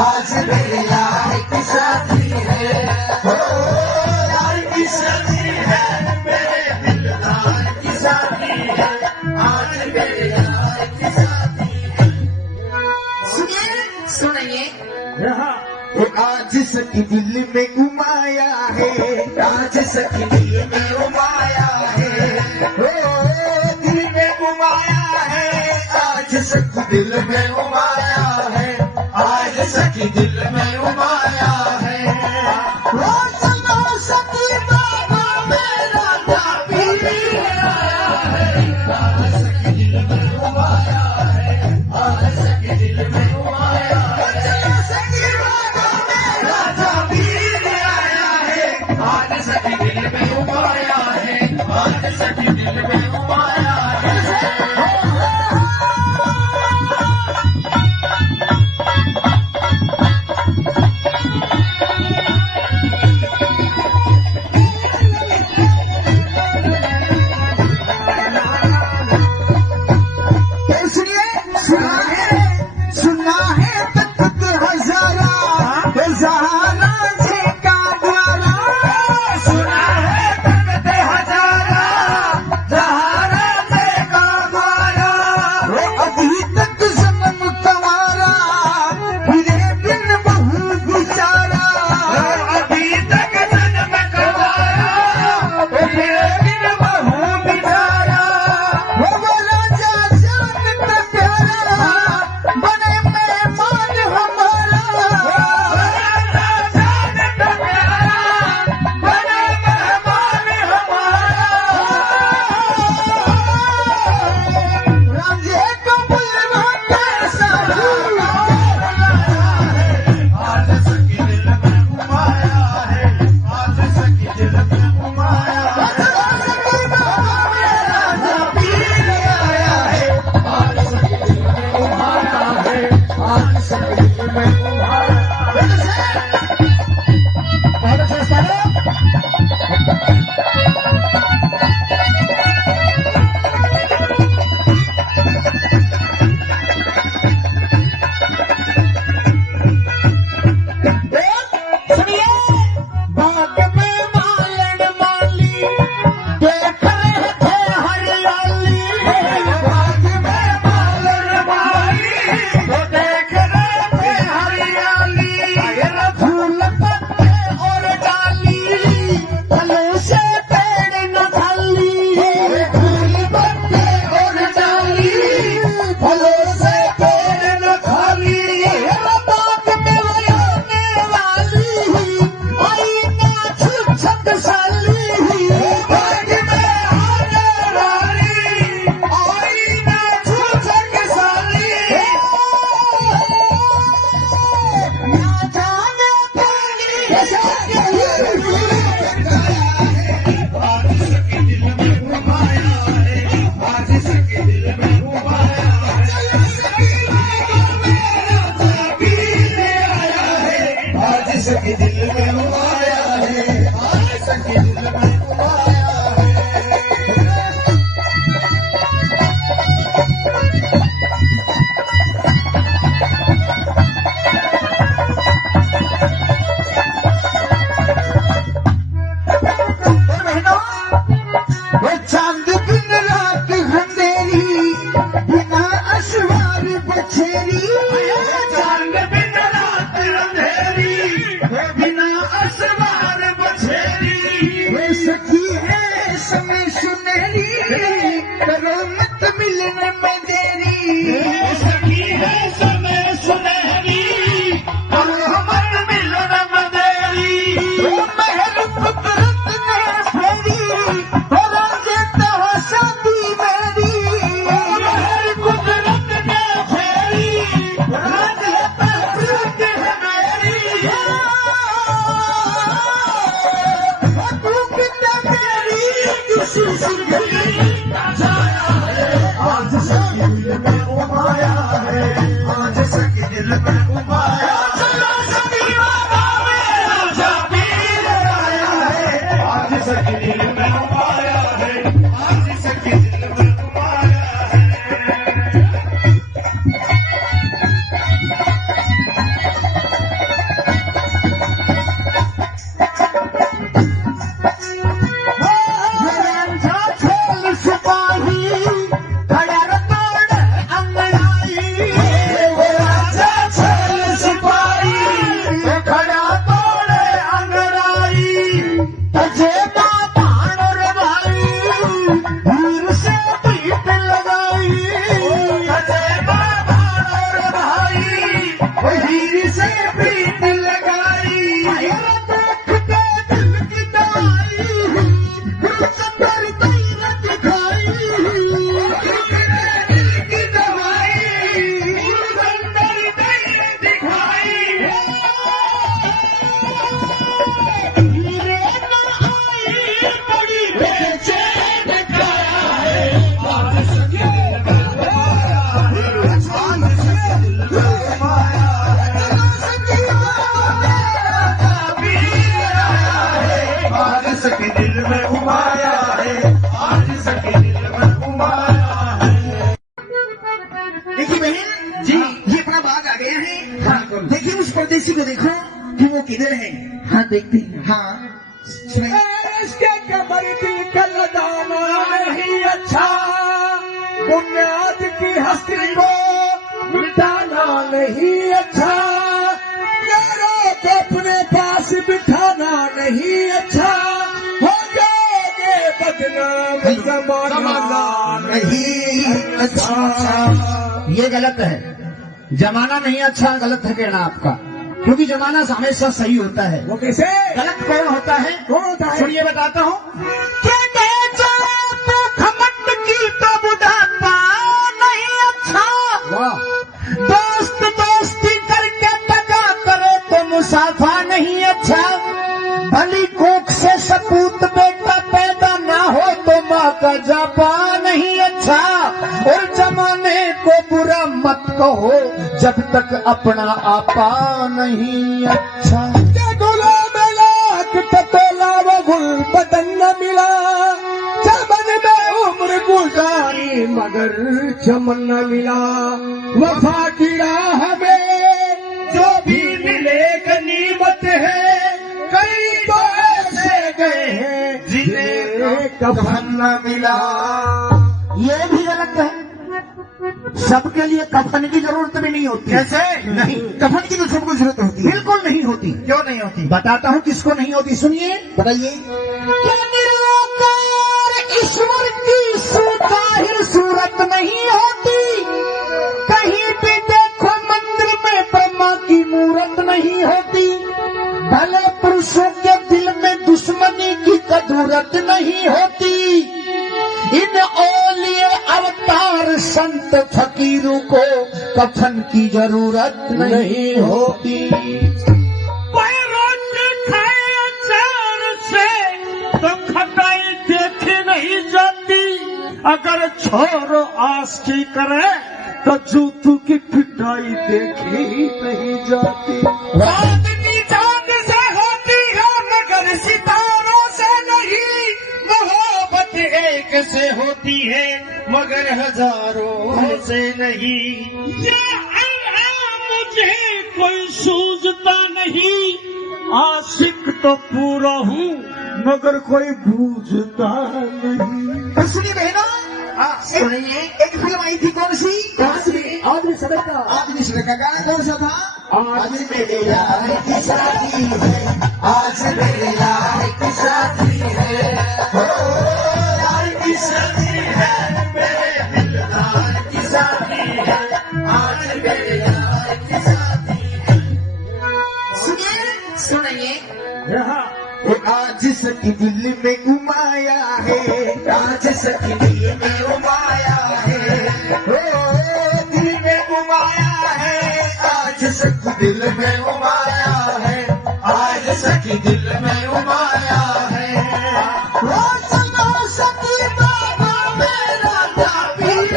आज मेरे यार की शादी है, ओ, यार की शादी है, मेरे दिलदार की शादी है, आज मेरे यार की शादी है। सुनिए सुनिए, यहाँ आज सखी दिल में उमाया है, आज सखी दिल में उमाया है, ओ, दिल में उमाया है, आज सखी दिल में उमाया है, आज सखी दिल में उमाया है, ओ सुनो सखी बाबा मेरा कबीर आया है, आज सखी दिल में उमाया है, सुना है तख्त हजारा हजारा से का द्वारा सुना है तख्त हजारा हजारा से का द्वारा अभी तक जन्म कवारा फिरे बिन बहु बिचारा अभी तक जन्म कवारा फिरे बिन बहु बिचारा वो राजा जानत प्यारा बने मेहमान हमारा राजा जानत प्यारा बने मेहमान हमारा राजे को बुलवा कैसा आज सखी दिल में घुमाया है आज सखी दिल में घुमाया राजा पीर आया है आज सखी दिल में घुमाया है आज सखी दिल में घुमाया बहुत अच्छा सारे सुनिए बाग में मालन माली देख रहे थे हरियाली बाग में मालन माली वो देख रहे थे हरियाली फूल पत्ते और डाली फलों से पेड़ न खाली फूल पत्ते और डाली फलों से पेड़ न खाली बाग में आने वाली आई ना छुछक साली बाग में आने वाली आई ना छूछक साली ना जाने पानी आज सखी दिल में घुमाया है आज सखी दिल में घुमाया आज सखी दिल में घुमाया है आज सखी दिल में घुमाया है वो चांद बिन रात अंधेरी बिना अशवार बछेरी चांद बिन रात अंधेरी बिना अशवार बछेरी वे सखी है समय सुनहरी करो मत मिलने में देरी सखी है समय सुनहरी करो मत मिलने में देरी महल कुदरत ने फेरी शादी मेरी महल कुदरत ने फेरी राजे तक है मेरी तू कितना मेरी किसी सुनहरी जाया है आज सखी दिल में घुमाया है आज सखी दिल में घुमाया चलो सभी बाबा मेरा जबीर आया है आज सखी दिल में घुमाया है आज सखी दिल में घुमाया है रांझा छोल सिपाही खड़ा तोड़ अंगड़ाई वो राजा जी ये अपना बाग आ गया है। हाँ देखिए उस परदेसी को देखो कि वो किधर है। हाँ देखते हैं। हाँ सुनिए। इसके कमर की कलदाना नहीं अच्छा, बुनियाद की हस्ती को मिटाना नहीं अच्छा, यारों को अपने पास बिठाना नहीं अच्छा, हो जाओगे बदनाम जमाना नहीं अच्छा। ये गलत है। जमाना नहीं अच्छा, गलत है कहना आपका, क्योंकि जमाना हमेशा सही होता है। वो कैसे? गलत कौन होता है? कौन होता है? सुनिए बताता हूँ। घमंड की तो बुढ़ापा नहीं अच्छा, वाह, दोस्त दोस्ती करके टका करे तो मुसाफा नहीं अच्छा, भली कोख से सपूत बेटा पैदा ना हो तो माँ का जापा नहीं अच्छा, और जमाने को बुरा मत कहो जब तक अपना आपा नहीं अच्छा। गुलाम लाख टटोला वो गुल बदन न मिला, चमन में उम्र गुजारी मगर चमन न मिला, वफा की राह में जो भी मिले गनीमत है, कई तो ऐसे गए हैं जिन्हें कफन न मिला। ये भी गलत है। सबके लिए कफन की जरूरत भी नहीं होती। कैसे? नहीं, कफन की तो सबको जरूरत होती है। बिल्कुल नहीं होती। क्यों नहीं होती? बताता हूँ किसको नहीं होती, सुनिए। बताइए। निराकार ईश्वर की सुताहिर सूरत नहीं होती, कहीं भी देखो मंदिर में ब्रह्मा की मूरत नहीं होती, भले पुरुषों के दिल में दुश्मनी की कदूरत नहीं होती, इन औलिए अवतार संत फकीरों को कफन की जरूरत नहीं होती। पैरों के खाए अचार से तो खटाई देखी नहीं जाती, अगर छोर आस की करे तो जूतों की पिटाई देखी नहीं जाती। चांदनी चांद से होती है मगर सितारों से नहीं, मोहब्बत एक से होती है मगर हजारों से नहीं। या अल्लाह मुझे कोई सूझता नहीं, आशिक तो पूरा हूँ मगर कोई बूझता नहीं। और सुनिए बहनों, सुनिए, एक फिल्म आई थी कौन सी? आदमी सड़क का आदमी सड़क का गाना कौन सा था? आज मेरे यार की शादी है, आज मेरे यार की शादी है, हो यार की शादी है, मेरे दिलदार की शादी है, आज मेरे यार की शादी है। सुनिए सुनिए, आज सखी दिल में उमाया है, आज सखी दिल में उमाया है, ओ दिल में उमाया है, आज सखी दिल में उमाया है, आज सखी दिल में उमाया है। रोशना सखी बाबा मेरा जापीर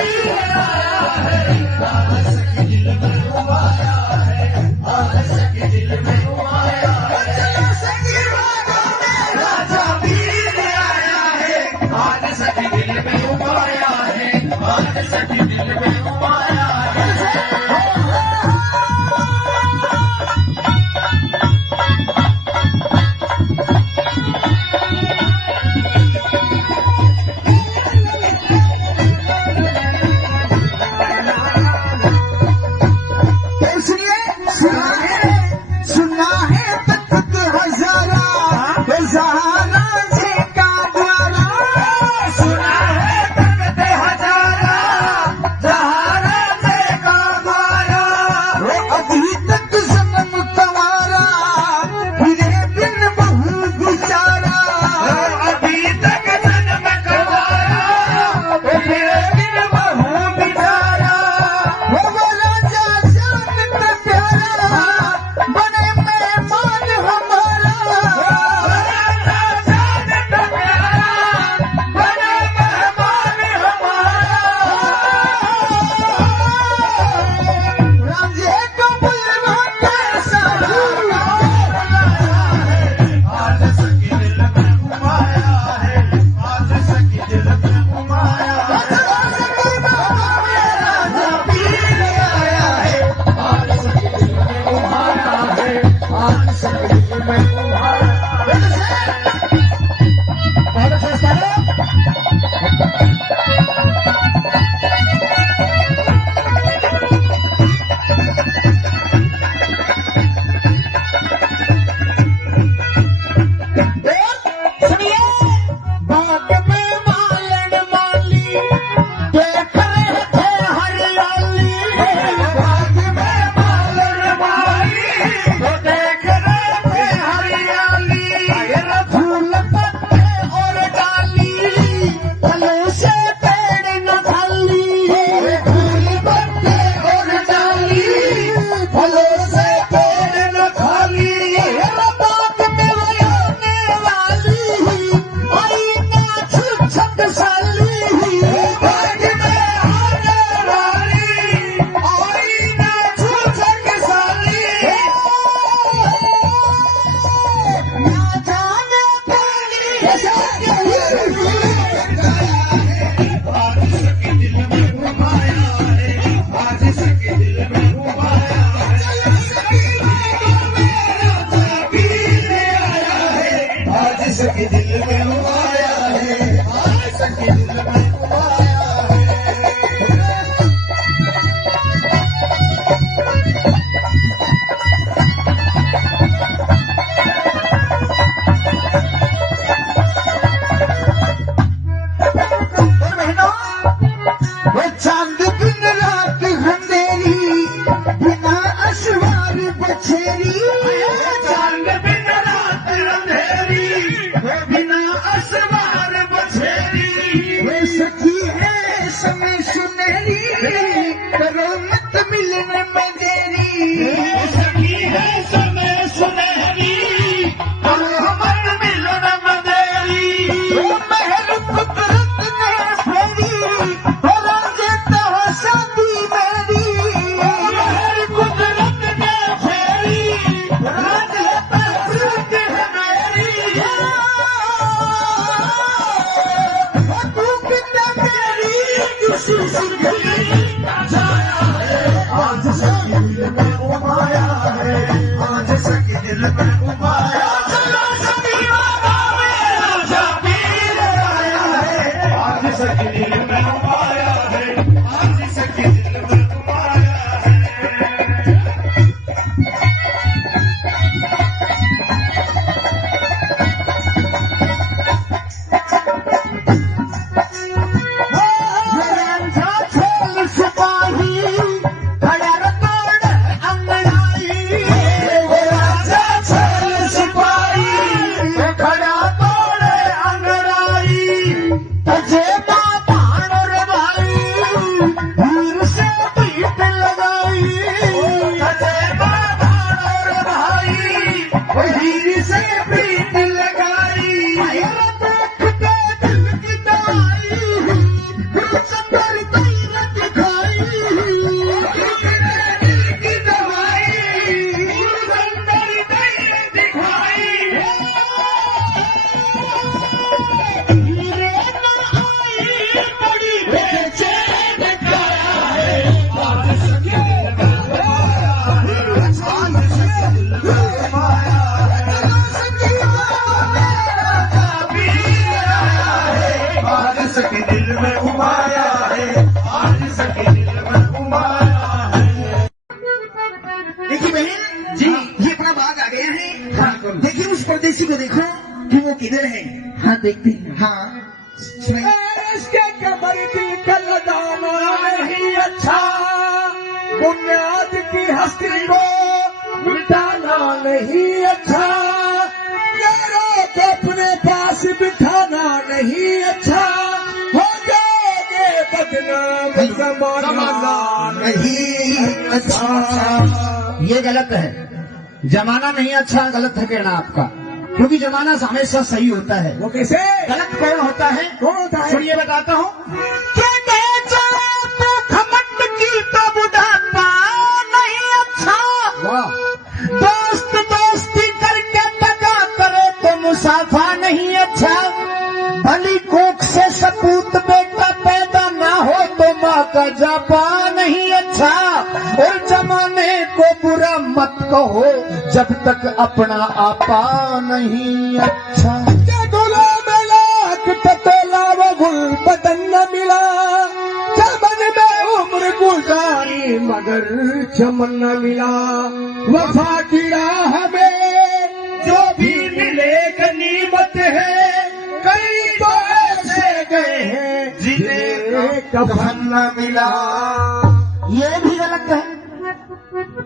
आया है, आज सखी दिल में उमाया है, आज सखी दिल में उमाया है। सखी बाबा मेरा जापीर आया है, आज सखी दिल में उमाया है, आज सखी दिल में उमाया है। मिलने में देरी सखी है समय सुनहरी मन मिलन मदेरी महर कुदरत ने फेरी रंगता शादी मेरी महर कुदरत ने फेरी रंगता शादी मेरी तू कितना मेरी किसी जिंदगी आज सखी दिल में उमाया है, आज सखी दिल में उमाया आज सखी दिल में उमाया है, आज सखी दिल में उमाया है। छोल सिपाही खड़ा तोड़ अंगड़ाई राजा छोल सिपाही खड़ा तोड़े अंगड़ाई तजे बाण रे भाई वीर से पीठ लगाई अजय बाबा और भाई हीर से प्रीत लगाई देखते दिल की दवाई सतर तैर दिखाई दिल की दवाई सुंदर दैर दिखाई हीरे न आई बड़ी बेचैन काया है आज सखी दिल में उमाया है, आज सखी दिल में उमाया है। आज सखी दिल में उमाया है, आज सखी दिल में उमाया है। देखिए बहन जी, ये अपना बाग आ गया है। हाँ, देखिए उस परदेसी को देखो कि वो किधर है। हाँ देखते हैं। हाँ सुनिए। इसके कमर की कलदाना नहीं अच्छा, बुनियाद की हस्ती को मिटाना नहीं अच्छा, यारों को अपने पास बिठाना नहीं अच्छा, हो जाओगे बदनाम जमाना नहीं अच्छा। ये गलत है। जमाना नहीं अच्छा, गलत है कहना आपका, क्योंकि जमाना हमेशा सही होता है। वो कैसे? गलत कौन होता है? कौन होता है? सुनिए बताता हूँ। घमंड की तो बुढ़ापा नहीं अच्छा, वाह, दोस्त दोस्ती करके टका करे तो मुसाफा नहीं अच्छा, भली कोख से सपूत बेटा पैदा ना हो तो माँ का जापा नहीं अच्छा, और जमाने को बुरा मत कहो जब तक अपना आपा नहीं अच्छा। गुलो में लाख टटोला वो गुल बदन न मिला, चमन में उम्र गुजारी मगर चमन न मिला, वफा की राह में जो भी मिले गनीमत है, कई तो ऐसे गए हैं जिन्हें कफन न मिला। ये भी गलत है।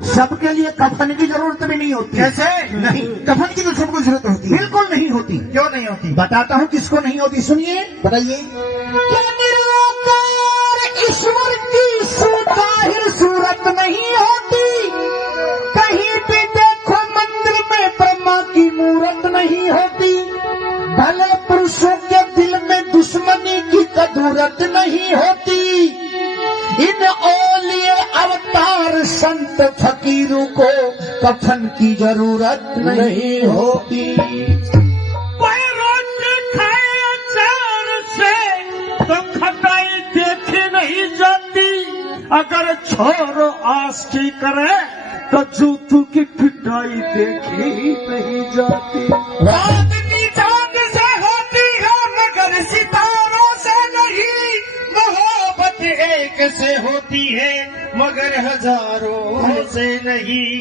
सबके लिए कफन की जरूरत भी नहीं होती। कैसे? नहीं, कफन की तो सबको जरूरत होती है। बिल्कुल नहीं होती। क्यों नहीं होती? बताता हूँ किसको नहीं होती, सुनिए। बताइए। क्या निराकार ईश्वर की सुताहिर सूरत नहीं होती, कहीं भी देखो मंदिर में ब्रह्मा की मूरत नहीं होती, भले पुरुषों के दिल में दुश्मनी की कदूरत नहीं होती, इन औलिए अवतार संत फकीरों को कफन की जरूरत नहीं होती। पैरों के खाए अचार से तो खटाई देखी नहीं जाती, अगर छोरो आस्की करे तो जूतू की पिटाई देखी नहीं जाती। चांदनी चांद से होती है मगर सितारों से नहीं, मोहब्बत एक से होती है मगर हजारों से नहीं।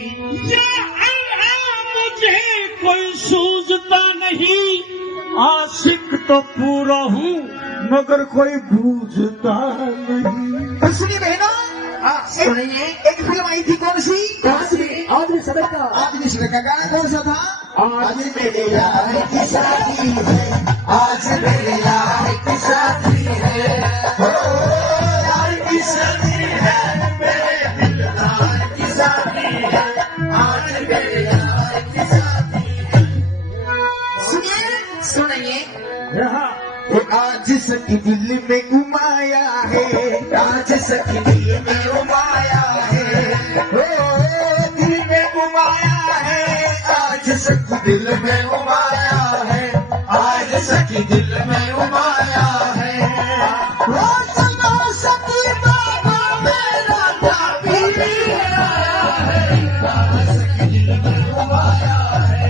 या अल्लाह मुझे कोई सूझता नहीं, आशिक तो पूरा हूँ मगर कोई बूझता नहीं। और सुनिए बहनों, सुनिए, एक फिल्म आई थी कौन सी? आदमी सड़क का आदमी सड़क का गाना कौन सा था? आज मेरे यार की शादी है, आज मेरे यार की शादी है, यार की शादी है, मेरे दिल सखी दिल में उमाया है, आज सखी दिल में उमाया है, ओ दिल में उमाया है, आज सखी दिल में उमाया है, आज सखी दिल में उमाया है। ओ सुनो सखी बाबा मेरा जापी आया है, आज सखी दिल में उमाया है,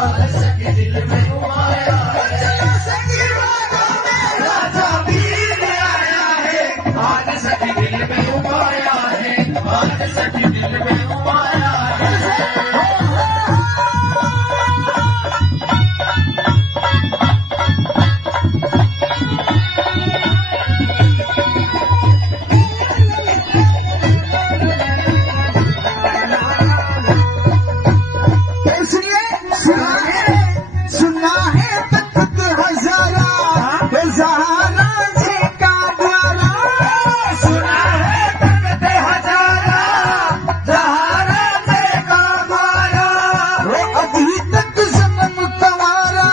आज सखी दिल में उमाया है। चलो सखी बाबा मेरा जापी आया है, आज सखी दिल में उमाया है, आज सखी दिल में उमाया है। सुना है तख्त हजारा हजारा जी का द्वारा, सुना है तख्त हजारा हजारा जी का द्वारा, वो अभी तक जन्म कवारा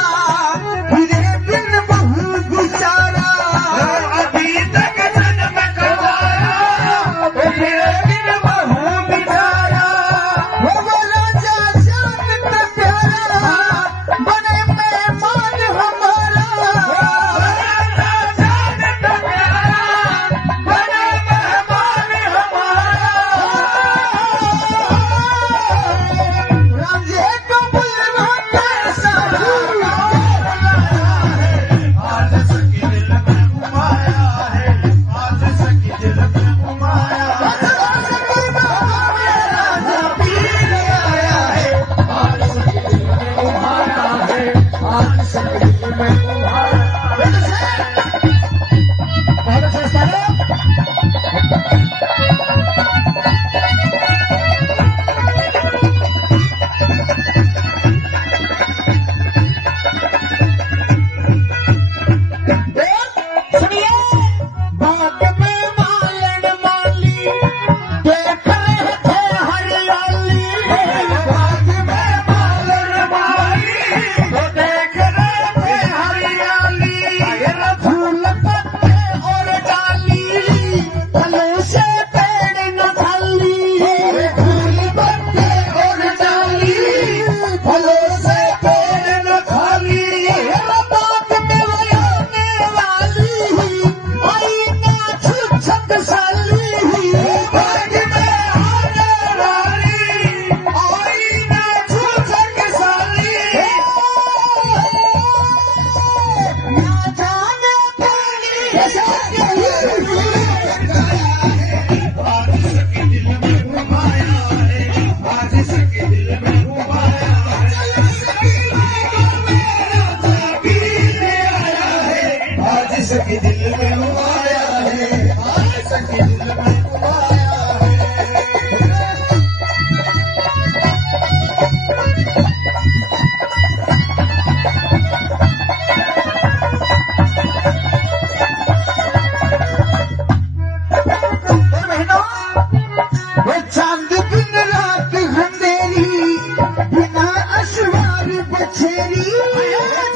फिरे बिन बहु गुजारा, अभी तक जन्म कवारा फिरे बिन बहु गुजारा, वो राजा जान का प्यारा बने मेहमान हमारा, राजा जान का प्यारा बने मेहमान हमारा, राजे को बुलवा कैसा आज सखी दिल में उमाया है, आज सखी दिल में उमाया है। सखी बाबा मेरा जापी आया है, आज सखी दिल में उमाया है, आज सखी दिल में उमाया है। सुनिए बाग में मालन माली देख रहे थे हरियाली, बाग में मालन माली देख रहे थे हरियाली, फूल पत्ते और डाली फलों से पेड़ न खाली, फूल पत्ते और डाली फलों से पेड़ न खाली, बाग में वयाने वाली आई ना छुछक साली, बाग में आने वाली आई ना छुछक साली, ना जाने पानी कैसा आज सखी दिल में उमाया है, आज सखी दिल में उमाया है। आज सखी दिल में उमाया है, आज सखी दिल में उमाया है। वो चांद दिन रात अंधेरी बिना अशवार बछेरी,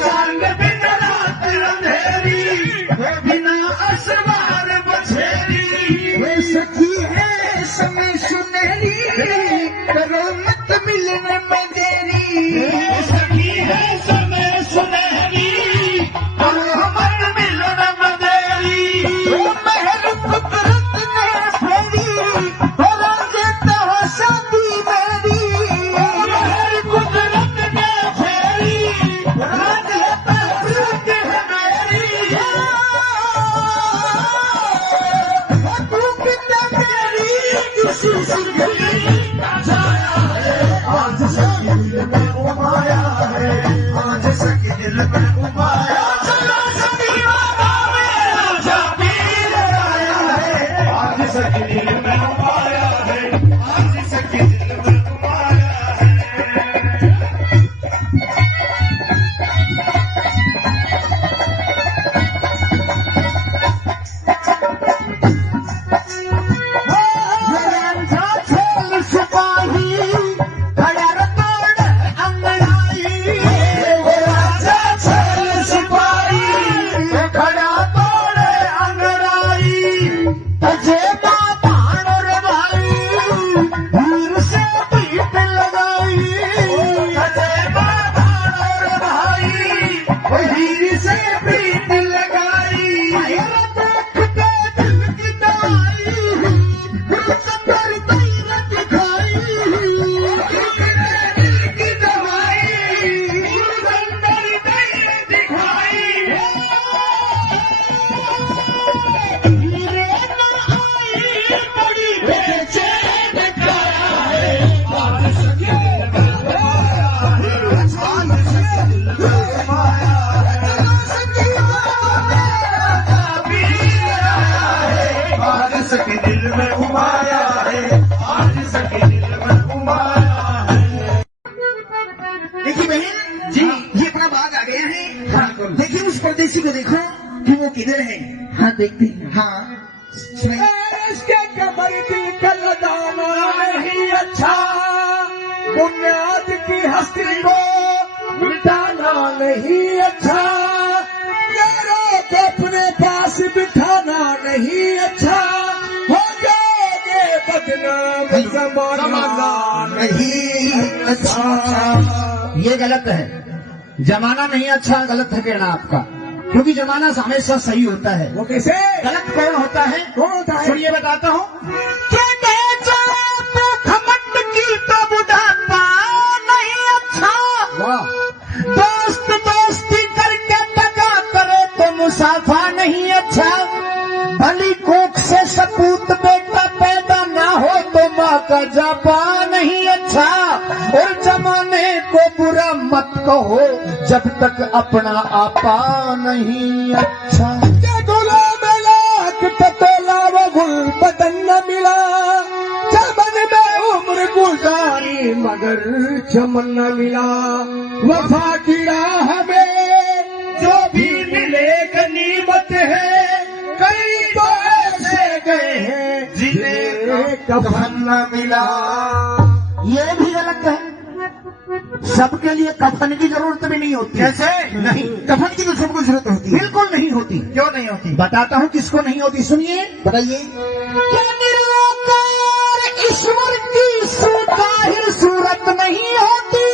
चांद दिन रात अंधेरी बिना अशवार बछेरी, वे सखी है समय सुनहरी करो मत मिलने में देरी, सखी है समय सुनहरी करो मत मिलने में देरी, वो महल कुदरत ने फेरी बना देता है शादी मेरी, महल कुदरत ने फेरी बना देता है शादी मेरी, तू कितना मेरी किसी से गली जाया है, आज से देखते हैं। हाँ सुनिए। इसके कमर दिल का लगाना नहीं अच्छा, बुनियाद की हस्ती को मिटाना नहीं अच्छा, यारों को अपने पास बिठाना नहीं अच्छा, हो जाओगे बदनाम जमाना नहीं अच्छा। ये गलत है, जमाना नहीं अच्छा, गलत है कहना आपका, क्योंकि जमाना हमेशा सही होता है। वो कैसे? गलत कौन होता है? कौन होता है? सुनिए बताता हूँ। घमंड की तो बुढ़ापा नहीं अच्छा, वाह, दोस्त दोस्ती करके टका करे तो मुसाफा नहीं अच्छा, भली कोख से सपूत बेटा पैदा ना हो तो माँ का जापा नहीं अच्छा, और जमाने को बुरा मत कहो जब तक अपना आपा नहीं अच्छा। गुलाम लाख टटोला वो गुल बदन न मिला, चमन में उम्र गुजारी मगर चमन न मिला, वफा की राह में जो भी मिले गनीमत है, कई तो ऐसे गए हैं जिन्हें कफन न मिला। ये भी गलत है, सबके लिए कफन की जरूरत भी नहीं होती। कैसे? नहीं, कफन की तो सबको जरूरत होती है। बिल्कुल नहीं होती। क्यों नहीं होती? बताता हूँ किसको नहीं होती, सुनिए। बताइए। क्या निराकार ईश्वर की सुताहिर सूरत नहीं होती,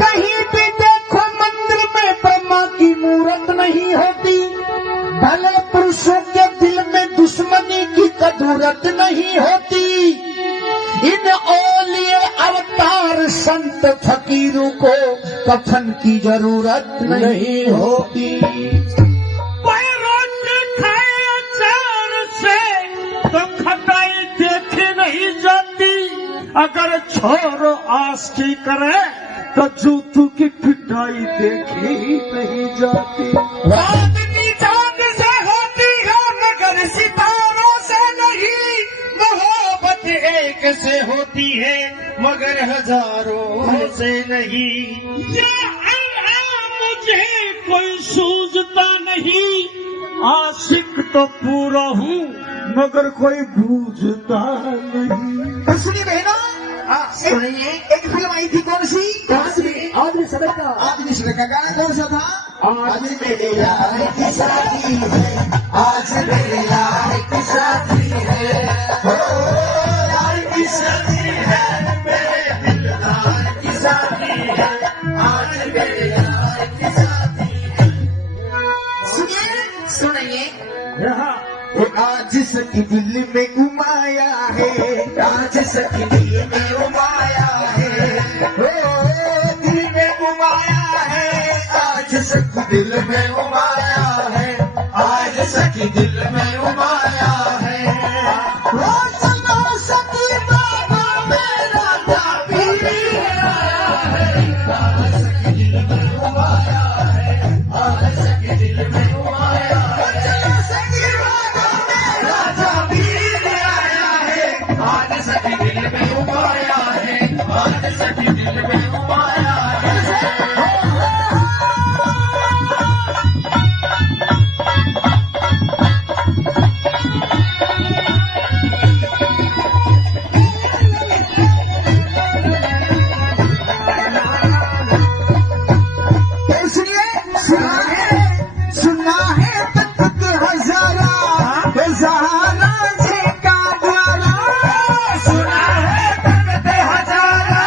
कहीं भी देखो मंदिर में ब्रह्मा की मूरत नहीं होती, भले पुरुषों के दिल में दुश्मनी की कदूरत नहीं होती, इन औलिए अवतार संत फकीरों को कफन की जरूरत नहीं होती। पैरों के खाए अचार से तो खटाई देखी नहीं जाती, अगर छोरो आस्की करे तो जूतू की पिटाई देखी नहीं जाती। आदमी चांद से होती है मगर सितारों से नहीं, मोहब्बत एक से होती है मगर हजारों से नहीं। या अल्लाह मुझे कोई सूझता नहीं, आशिक तो पूरा हूँ मगर कोई बूझता नहीं। और सुनिए बहनों, सुनिए, एक फिल्म आई थी कौन सी? आदमी सड़क का आदमी सड़क का गाना कौन सा था? आज मेरे यार की शादी है, आज मेरे यार की शादी है, हो यार की शादी है, मेरे दिलदार की शादी है, आज मेरे यार की शादी है। सुनिए सुनिए, आज सखी दिल में उमाया है, आज सखी दिल में उमाया है, ओ दिल में उमाया है, आज सखी दिल में उमाया है, आज सखी दिल में उमाया है। ओ सुनो सखी बाबा मेरा ताबीर आया है, आज सखी दिल में उमाया है, आज सखी दिल में उमाया है। चलो सखी बाबा मेरा ताबीर आया है, आज सखी दिल में उमाया है, आज सखी दिल में उमाया है। सुना है तक के हजारा जी का द्वारा, सुना है तक के हजारा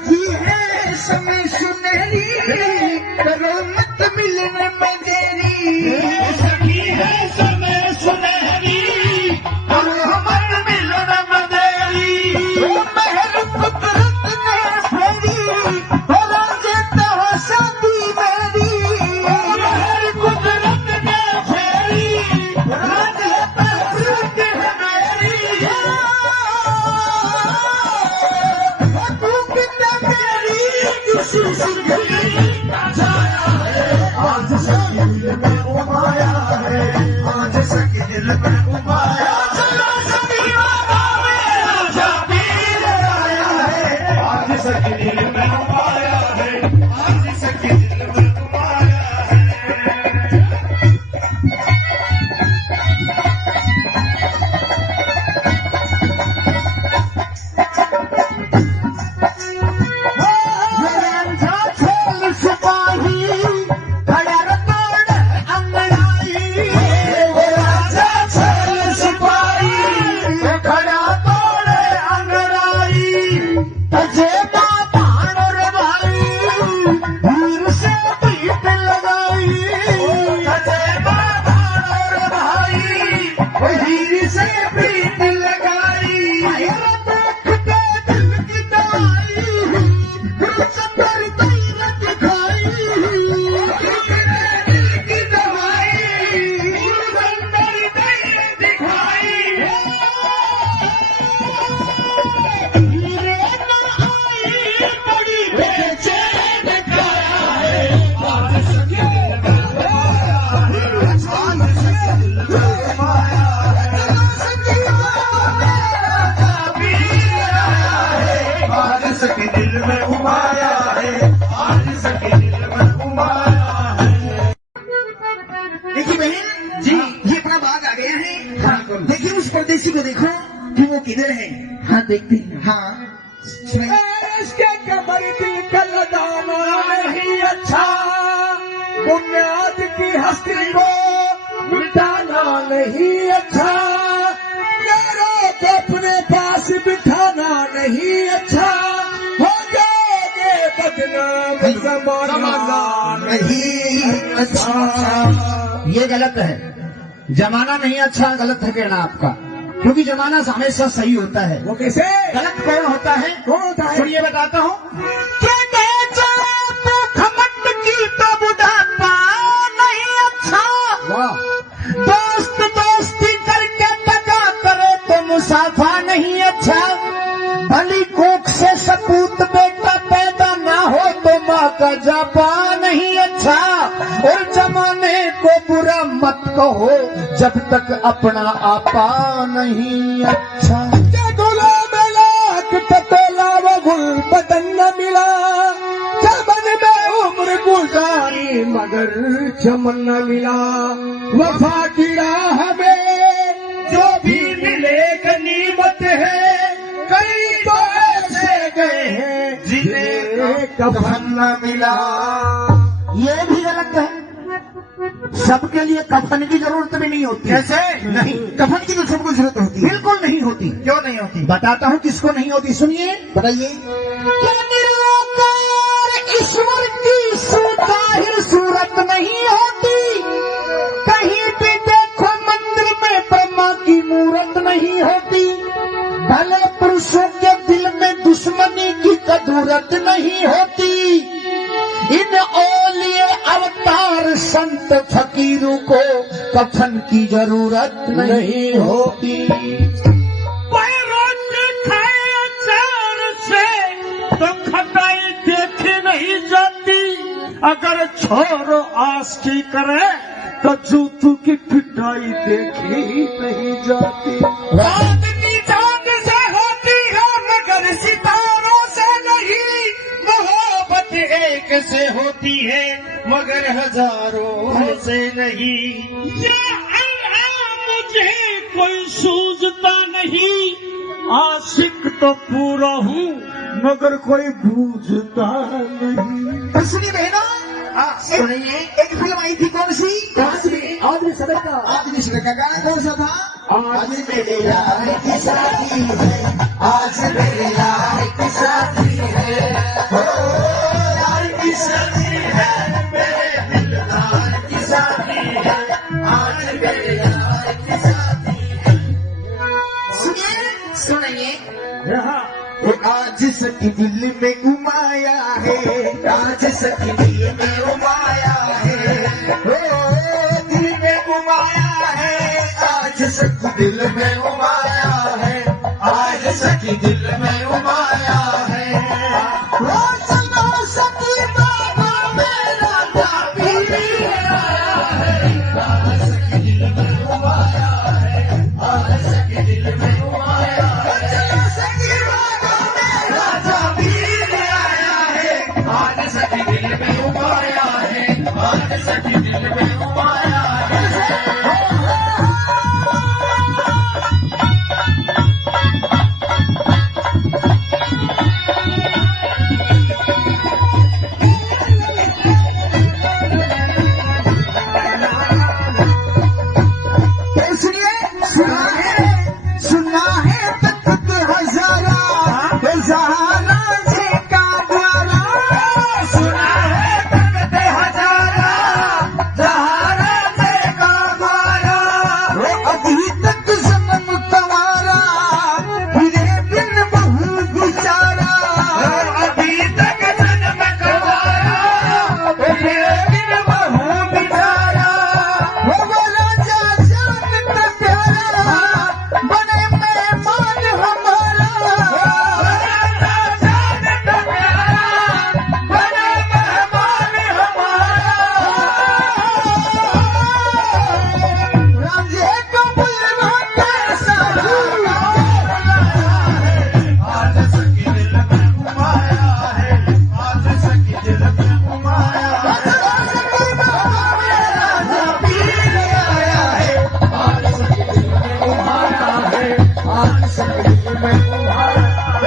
सखी है समय सुनहरी, करो मत मिलने में देरी। सखी है समय सुनहरी, करो मत मिलने में देरी। महर कुदरत ने फेरी, राज तो शादी मेरी। महर कुदरत ने फेरी, राज तो शादी मेरी। तू कितना मेरी किसी सुनहरी आज सखी दिल में उमाया है, आज सखी दिल में उमाया चलो सखी बाबा मेरा जाबीर आया है। आज सखी दिल में उमाया है, आज सखी दिल में उमाया है। रांझा छोल सिपाही, खड़र तोड़ अंगड़ाई। राजा छल सिपाही, खड़ा तोड़े अंगड़ाई। तजे बाण रे भाई, वीर से पीठ लगाई। तजे बाधार भाई, हीर से प्रीत लगाई। देख के दिल की दवाई, सतर तीरथ खाई। दिल की दवाई, सुंदर दैर दिखाई। हीरे न आई बड़ी बेचैन काया है, आज सखी दिल में उमाया है। आज सखी दिल में उमाया है। सखी बाबा जाबीर आया है। आज सखी दिल में उमाया है, आज सखी दिल में उमाया है। देखिए बहन जी, ये अपना बाग आ गया है। देखिए उस परदेसी को देखो कि वो किधर है। हाँ देखते हैं। हाँ इसके कमर दिल का लगाना नहीं अच्छा, बुनियाद की हस्ती को मिटाना नहीं अच्छा, यारों को अपने पास बिठाना नहीं अच्छा, हो जाओगे बदनाम जमाना नहीं अच्छा। ये गलत है। जमाना नहीं अच्छा, गलत है कहना आपका, क्योंकि जमाना हमेशा सही होता है। वो कैसे? गलत कौन होता है? कौन होता है? सुनिए बताता हूँ। खमट की तो बुढ़ापा नहीं अच्छा। वाह, दोस्त दोस्ती करके टका करे तो मुसाफा नहीं अच्छा। भली कोख से सपूत बेटा पैदा ना हो तो माँ का जापा नहीं अच्छा। और जमाने को बुरा मत कहो जब तक अपना आपा नहीं अच्छा। गुला मिला कि टटोला वो गुल बदन न मिला, चमन में उम्र गुजारी मगर चमन न मिला, वफा की राह में जो भी मिले गनीमत है, कई तो ऐसे गए हैं जिन्हें कफन न मिला। ये भी गलत है। सबके लिए कफन की जरूरत भी नहीं होती। कैसे? नहीं, कफन की तो सबको जरूरत होती है। बिल्कुल नहीं होती। क्यों नहीं होती? बताता हूँ किसको नहीं होती, सुनिए। बताइए। ईश्वर की सुताहिर सूरत नहीं होती, कहीं भी देखो मंदिर में ब्रह्मा की मूरत नहीं होती। भले पुरुषों के दिल में दुश्मनी की कदूरत नहीं होती। इन औलिए अवतार संत फकीरों को कफन की जरूरत नहीं होती। तो खटाई देखी नहीं जाती, अगर छोर आस की करे तो जूतू की पिटाई देखी ही नहीं जाती। आदमी चांद से होती है मगर सितारों से नहीं। मोहब्बत एक से होती है मगर हजारों से नहीं। या अल्लाह, मुझे कोई सूझता नहीं, आशिक तो पूरा हूँ मगर कोई बूझता नहीं। और सुनिए बहनों, सुनिए, एक फिल्म आई थी कौन सी? आदमी सड़क का आदमी सड़क का गाना कौन सा था? आज मेरे यार की शादी है, आज मेरे यार की शादी है। सखी दिल में उमाया है, आज सखी दिल में उमाया है, ओ दिल में उमाया है, आज सखी दिल में उमाया है, आज सखी दिल में उमाया है। ओ सुनो सखी बाबा मेरा जाबीर आया है, आज सखी दिल में उमाया है, आज सखी दिल में उमाया है। चलो सखी बाबा मेरा जाबीर आया है, आज सखी दिल में उमाया है, आज सखी दिल में उमाया है। सुना है तख्त हजारा सहारा जी का द्वारा, सुना है तख्त हजारा सहारा जी का द्वारा, वो अभी तक जन्म कवारा फिरे बिन बहू गुजारा, अभी तक जन्म कवारा फिरे बिन बहू बिचारा, वो राजा जान का प्यारा बने मेहमान हमारा, राजा जान का प्यारा बने मेहमान हमारा, राजे को बुलवा कैसा आज सखी दिल में उमाया है, आज सखी दिल में उमाया है। जाबीर आया है, आज सखी दिल में उमाया है, आज सखी दिल में उमाया है।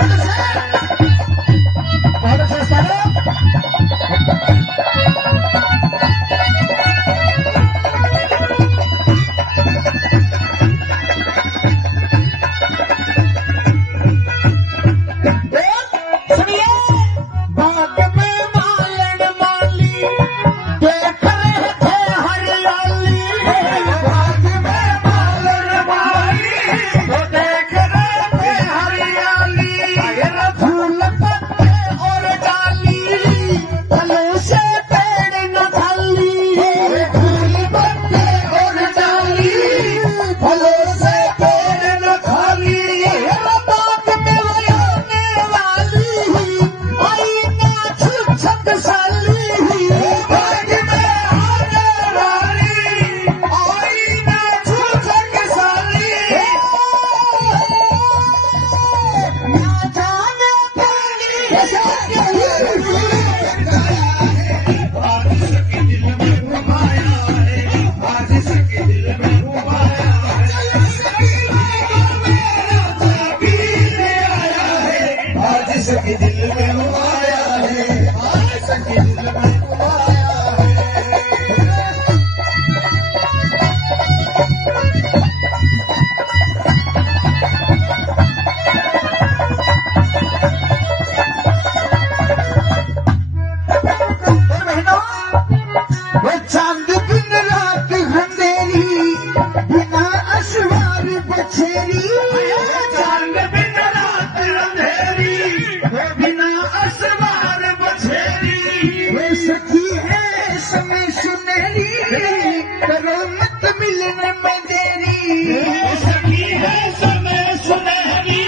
सुनिए बाग में मालन माली देख रहे थे हरियाली, बाग में मालन माली तो देख रहे थे हरियाली, फूल पत्ते और डाली फलों से पेड़ न खाली, फूल पत्ते और डाली फलों से पेड़ न खाली, बाग में आने वाली आई नाच छकसाली, बाग में आने वाली आई ना छूछक साली, ना जाने पानी आज सखी दिल में उमाया है, आज सखी दिल में उमाया है। जाबीर आया है, आज सखी दिल में उमाया है, आज सखी दिल में उमाया है। वो चांद दिन रात अंधेरी बिना असवार बछेरी, चांद बिन रात अंधेरी बिना असवार बछेरी, वो सखी है समय सुनहरी करो मत मिलने में देरी, सखी है समय सुनहरी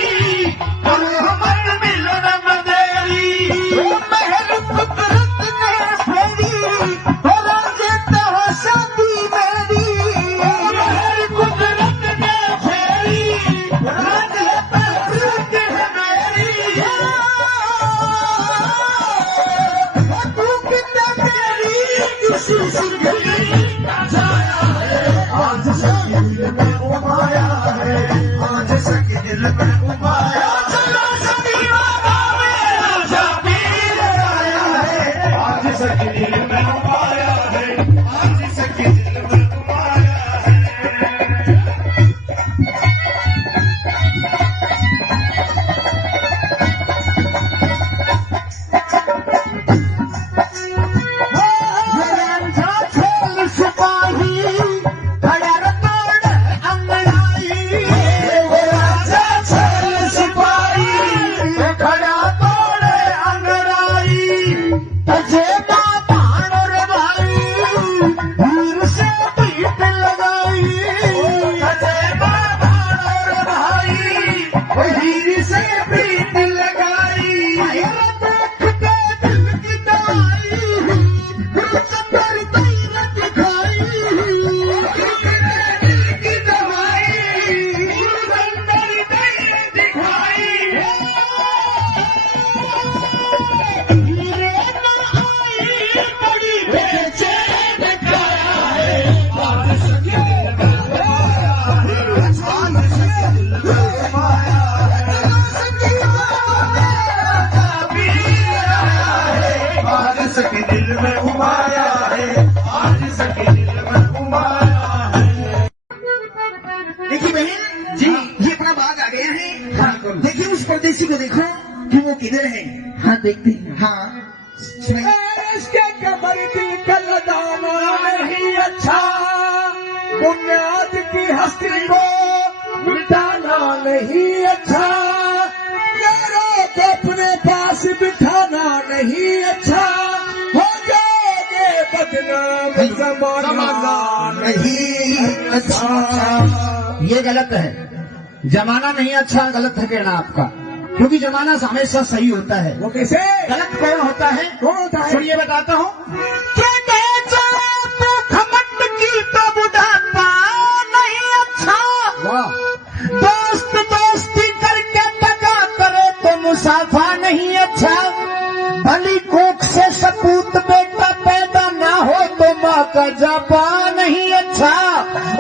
करो मत मिलन मदेरी, वो महल कुदरत ने फेरी और देता है शादी मेरी, महल कुदरत ने फेरी राज तक है मेरी, तू कितना मेरी किसी से छाया है, आज सखी दिल में उमाया है, आज सखी दिल में उमाया। चलो सखी बाबा मेरा जाबीर आया है, आज सखी दिल में उमाया है, आज सखी दिल में उमाया है। सिपाही खड़ा तोड़ देखते हैं। हाँ सुनिए। इसके कमर दिल का लगाना नहीं अच्छा, बुनियाद की हस्ती को मिटाना नहीं अच्छा, यारों को अपने पास बिठाना नहीं अच्छा, हो जाओगे बदनाम जमाना नहीं अच्छा। ये गलत है, जमाना नहीं अच्छा, गलत है कहना आपका, क्योंकि जमाना हमेशा सही होता है। वो कैसे? गलत कौन होता है? कौन होता है? सुनिए बताता हूँ। घमंड की तो बुढ़ापा नहीं अच्छा, वाह, दोस्त दोस्ती करके टका करे तो मुसाफा नहीं अच्छा, भली कोख से सपूत बेटा पैदा ना हो तो माँ का जापा नहीं अच्छा,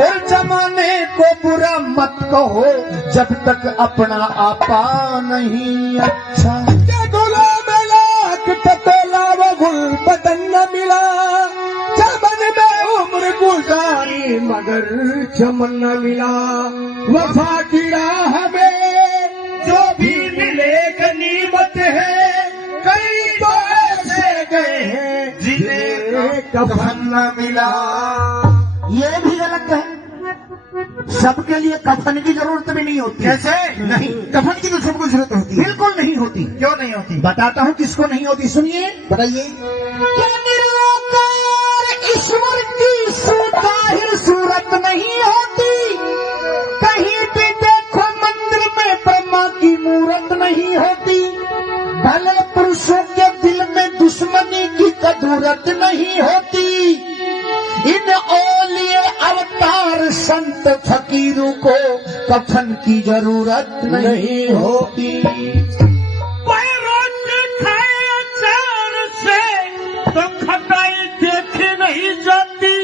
और जमाने को बुरा मत कहो जब तक अपना आपा नहीं अच्छा। गुलाम लाख टटोला वो गुल बदन न मिला, चमन में उम्र गुजारी मगर चमन न मिला, वफा की राह में जो भी मिले गनीमत है, कई तो ऐसे गए हैं जिन्हें कफन न मिला। ये भी गलत है, सबके लिए कफन की जरूरत भी नहीं होती। कैसे? नहीं, कफन की तो सबको जरूरत होती है। बिल्कुल नहीं होती। क्यों नहीं होती? बताता हूँ किसको नहीं होती, सुनिए। बताइए। क्या निराकार ईश्वर की सुताहिर सूरत नहीं होती, कहीं भी देखो मंदिर में ब्रह्मा की मूरत नहीं होती, भले पुरुषों के दिल में दुश्मनी की कदूरत नहीं होती, इन औलिए अवतार संत फकीरों को कफन की जरूरत नहीं होती। पैरों के खाए अचार से तो खटाई देखी नहीं जाती,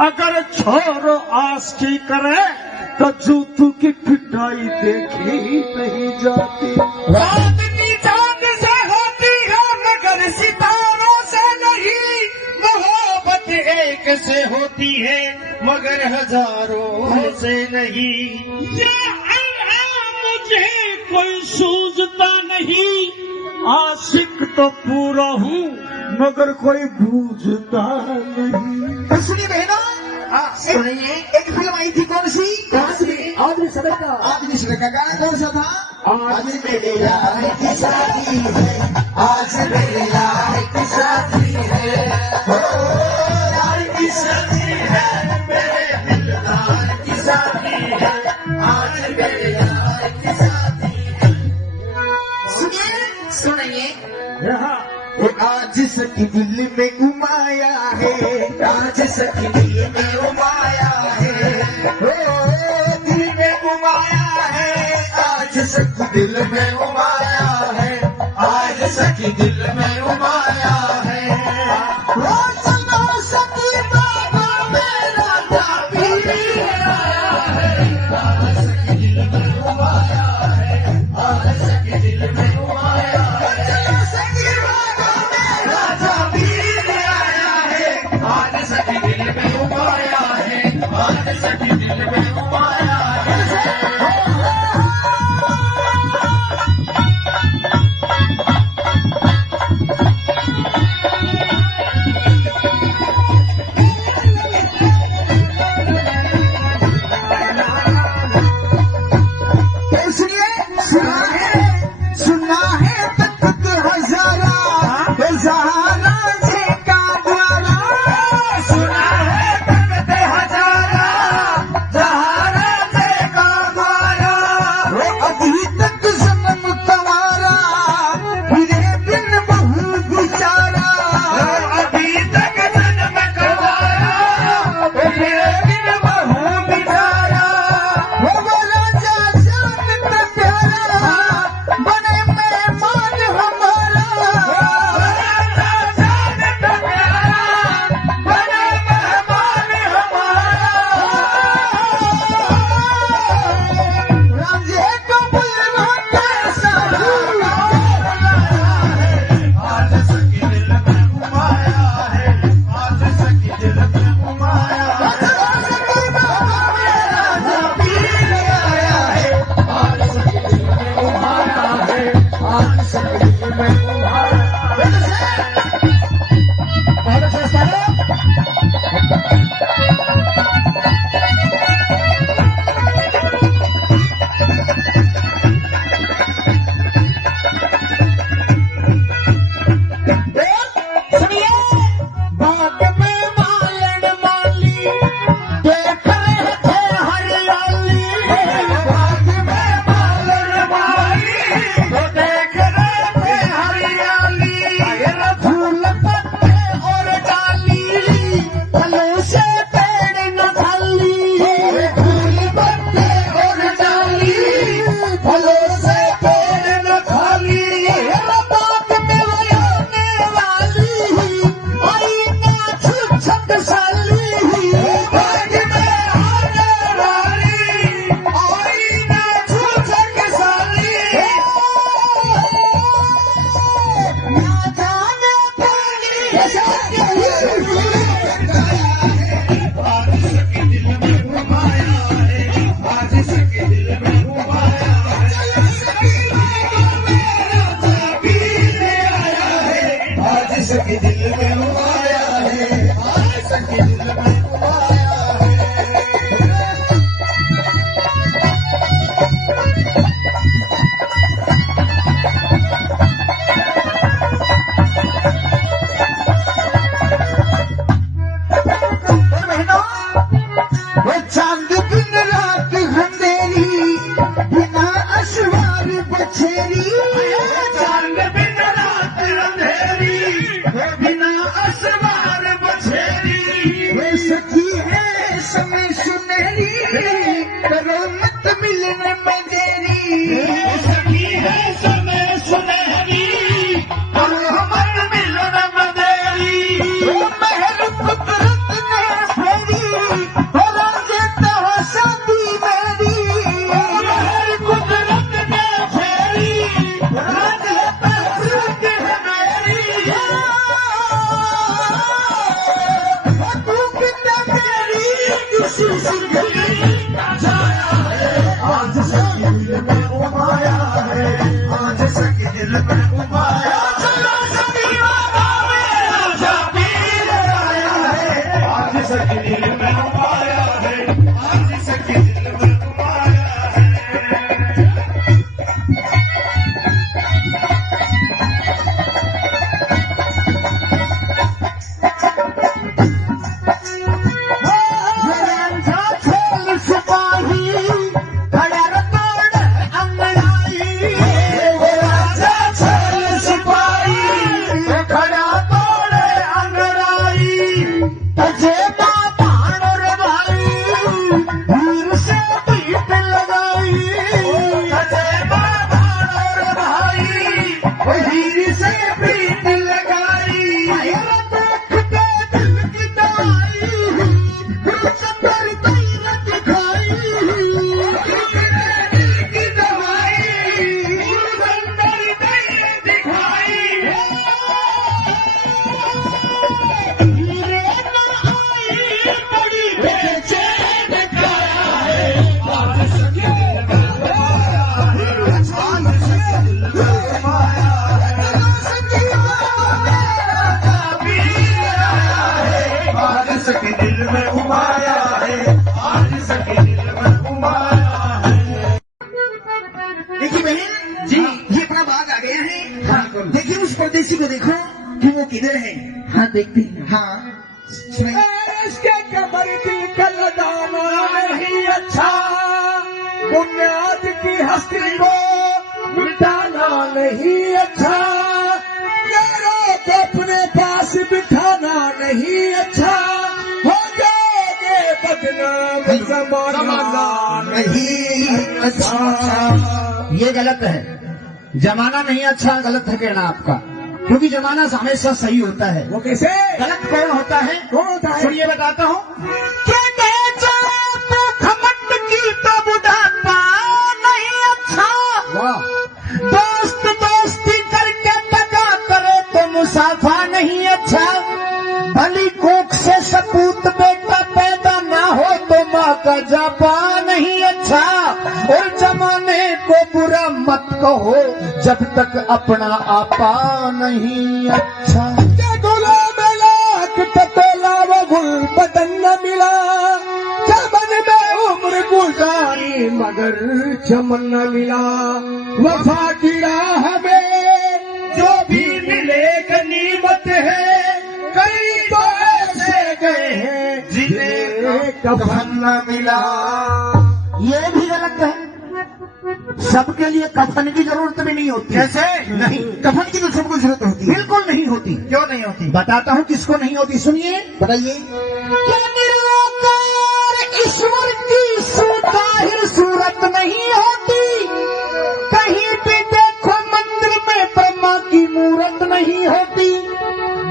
अगर छोर आस की करे तो जूतों की पिटाई देखी नहीं जाती। आदमी चांद से होती है मगर सितारों से नहीं, मोहब्बत एक से होती है मगर हजारों से नहीं। या अल्लाह मुझे कोई सूझता नहीं, आशिक तो पूरा हूँ मगर कोई बूझता नहीं। तो सुनिए बहनों, सुनिए। एक फिल्म आई थी, कौन सी? आदमी सड़क का आदमी सड़क का गाना कौन सा था? आज मेरे यार की शादी है, आज मेरे यार की शादी है, ओ यार की शादी है, मेरे दिलदार की शादी है, आज मेरे यार की शादी है। सुनिए सुनिए। वो आज सखी दिल में उमाया है, आज सखी दिल में उमाया है, ओ दिल में उमाया है, आज सखी दिल में उमाया है, आज सखी दिल में उमाया है। ओ सुनो सखी बाबा मेरा जाबीर आया है, आज सखी दिल में उमाया है, आज सखी दिल में उमाया है। चलो सखी बाबा मेरा जाबीर आया है, आज सखी दिल में उमाया है, आज सखी दिल में उमाया है। सुना है तक के हजारा हजारा से का द्वारा, सुना है तक के हजारा हजारा से का द्वारा, वो अभी तक जन्म तुम्हारा फिरे बिन बहु बिचारा, अभी तक जन्म तुम्हारा फिरे बिन बहु बिचारा, वो राजा जानता प्यारा बने मेहमान हमारा, राजा चांद दिन रात अंधेरी बिना असवार बछेरी चांद दिन रात अंधेरी बिना असवार बछेरी वे सखी है समय सुनहरी करो मत मिलने में देरी सखी है समय सुनहरी करो मत मिलने में देरी महल कुदरत ने फेरी शादी मेरी महल कुदरत ने फेरी राज मेरी तू कितना मेरी किसी सुगली जाया है आज सखी दिल में उमाया है आज सखी दिल में उमाया चलो सखी बाबा मेरा शबीर आया है आज सखी दिल में उमाया है आज सखी दिल में उमाया है सिपाही खड़ा तोड़ अंगड़ाई राजा छल सिपाही खड़ा तोड़ अंगड़ाई तजे बाण रे भाई वीर से पीठ लगाई तजे बाण रे भाई वीर से पीठ लगाई देख के दिल की दवाई सतर तैर दिखाई दिल की दवाई सतर तैर दिखाई हीरे न आई बड़ी बेचैन काया है आज सखी दिल में उमाया है आज सखी दिल में उमाया है सखी बाबा मेरा कबीर आया है आज सखी दिल में उमाया है आज सखी दिल में उमाया है देखिए बहन जी, ये अपना बाग आ गया है। हाँ, देखिए उस परदेसी को देखो कि वो किधर है। हाँ देखते हैं। हाँ सुनिए। इसके कमर दिल का लगाना नहीं अच्छा, बुनियाद की हस्ती को मिटाना नहीं अच्छा, यारों को अपने पास बिठाना नहीं अच्छा, हो जाओगे बदनाम जमाना नहीं अच्छा। ये गलत है। जमाना नहीं अच्छा, गलत है कहना आपका, क्योंकि जमाना हमेशा सही होता है। वो कैसे? गलत कौन होता है? कौन होता है? सुनिए बताता हूँ। खमट की तो बुढ़ापा नहीं अच्छा, वाह, दोस्त दोस्ती करके टका करे तो मुसाफा नहीं अच्छा, भली कोख से सपूत बेटा पैदा ना हो तो माँ का जापा नहीं अच्छा, और जमाने को बुरा मत कहो जब तक अपना आपा नहीं अच्छा। गुलाम लाख टटोला वो गुल बदन न मिला, चमन में उम्र गुजारी मगर चमन न मिला, वफा की राह में जो भी मिले गनीमत है, कई तो ऐसे गए हैं जिन्हें कफन न मिला। ये भी गलत है। सबके लिए कफन की जरूरत भी नहीं होती। कैसे? नहीं, कफन की तो सबको जरूरत होती है। बिल्कुल नहीं होती। क्यों नहीं होती? बताता हूँ किसको नहीं होती, सुनिए। बताइए। ईश्वर की सुताहिर सूरत नहीं होती, कहीं भी देखो मंदिर में ब्रह्मा की मूरत नहीं होती,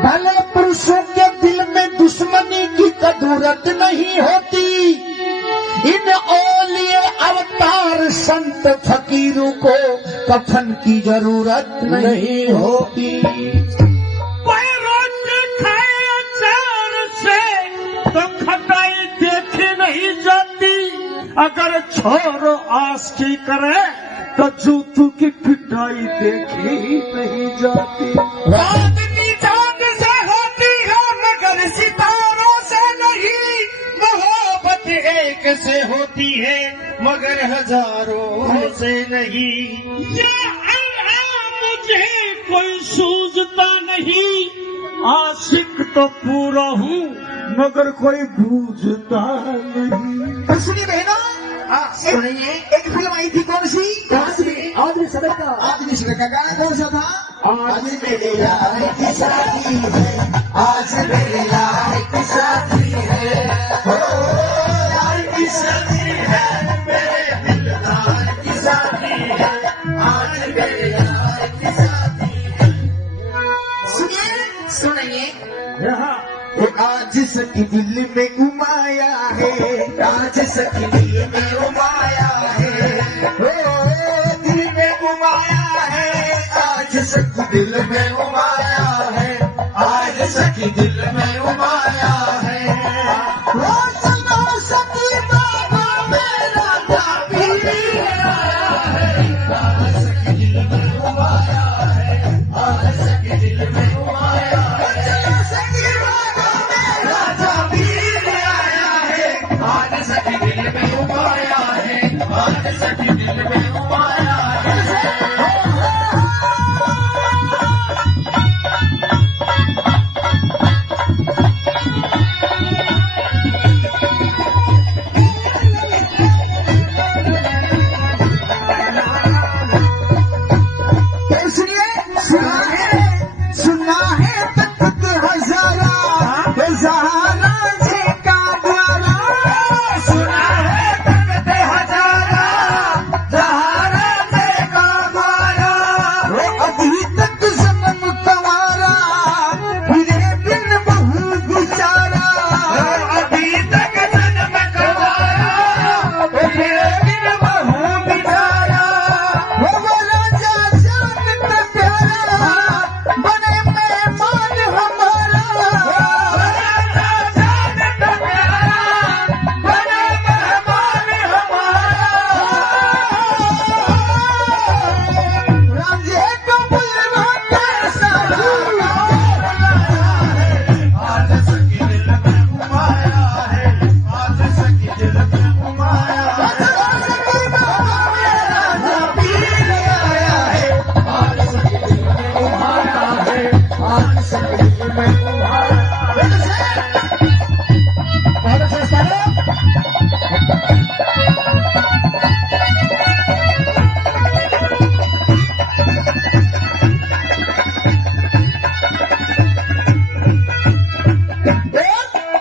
भले पुरुषों के दिल में दुश्मनी की कदूरत नहीं होती, इन औलिए अवतार संत फकीरों को कफन की जरूरत नहीं होती। पैरों के और आस्की करे तो जूतू की पिटाई देखी नहीं जाती। चांदनी चांद से होती है मगर सितारों से नहीं, मोहब्बत एक से होती है मगर हजारों से नहीं। या अल्लाह मुझे कोई सूझता नहीं, आशिक तो पूरा हूँ मगर कोई बूझता नहीं। तो सुनिए बहनों, सुनिए, एक फिल्म आई थी कौन सी? आदमी सदर का आदमी सदर का गाना कौन सा था? आज मेरे यार की शादी है, आज मेरे यार की शादी है, ओ यार की शादी है, मेरे दिलदार की शादी है, आज मेरे यार की शादी है। सुनिए सुनिए, यहाँ आज सखी दिल में उमाया है, आज सखी दिल में उमाया है, ओ दिल में उमाया है, आज सखी दिल में उमाया है, आज सखी दिल में उमाया है। ओ सुनो सखी बाबा मेरा जाबी आया है, आज सखी दिल में उमाया है, आज सखी दिल में उमाया है। चलो सखी बाबा मेरा जाबी आया है, आज सखी दिल में उमाया है, आज सखी दिल में उमाया है। सुनिए, सुना है तख्त हजारा, हजारा जी का द्वारा, सुना है तख्त हजारा, हजारा जी का द्वारा, अभी तक जन्म कवारा, फिरे बिन बहू गुजारा, अभी तक जन्म कवारा, फिरे बिन बहू गुजारा। वो राजा जान का प्यारा, बने मेहमान हमारा, राजा जान का प्यारा, बने मेहमान हमारा। राजे को बुलवाना सारा, आज सखी दिल में उमाया है, आज सखी दिल में उमाया है। सखी बाबा मेरा जाबी आया है, आज सखी दिल में उमाया है, आज सखी दिल में उमाया है। बहुत अच्छा सारा।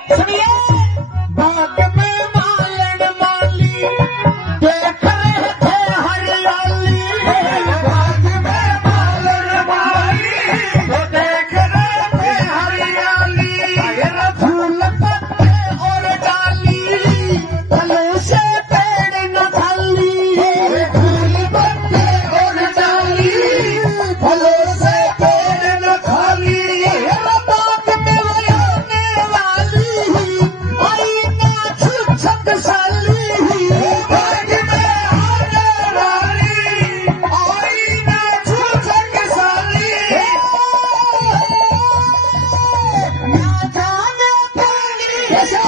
सुनिए, बाग में मालन माली, देख रहे थे हरियाली, बाग में मालन माली, देख रहे थे हरियाली, फूल पत्ते और डाली, फलों से पेड़ न खाली, फूल पत्ते और डाली, फलों से पेड़ न खाली। बाग में आने वाली, आई ना छुछक साली, बाग में आने वाली, आई ना छुछक साली, ना जाने पानी कैसा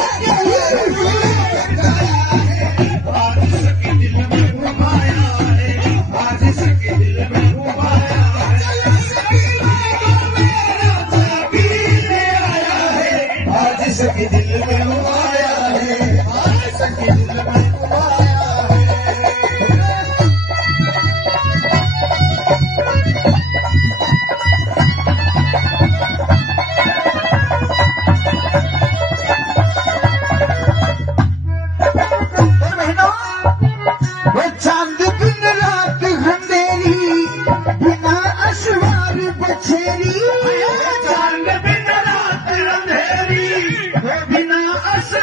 आज सखी दिल में उमाया है, आज सखी दिल में उमाया है। सखी बाबा मेरा जाबी आया है, आज सखी दिल में उमाया है, आज सखी दिल में उमाया है। बहनों, वो चांद दिन रात अंधेरी, बिना अशवार बछेरी, चांद दिन रात अंधेरी, बिना अशवार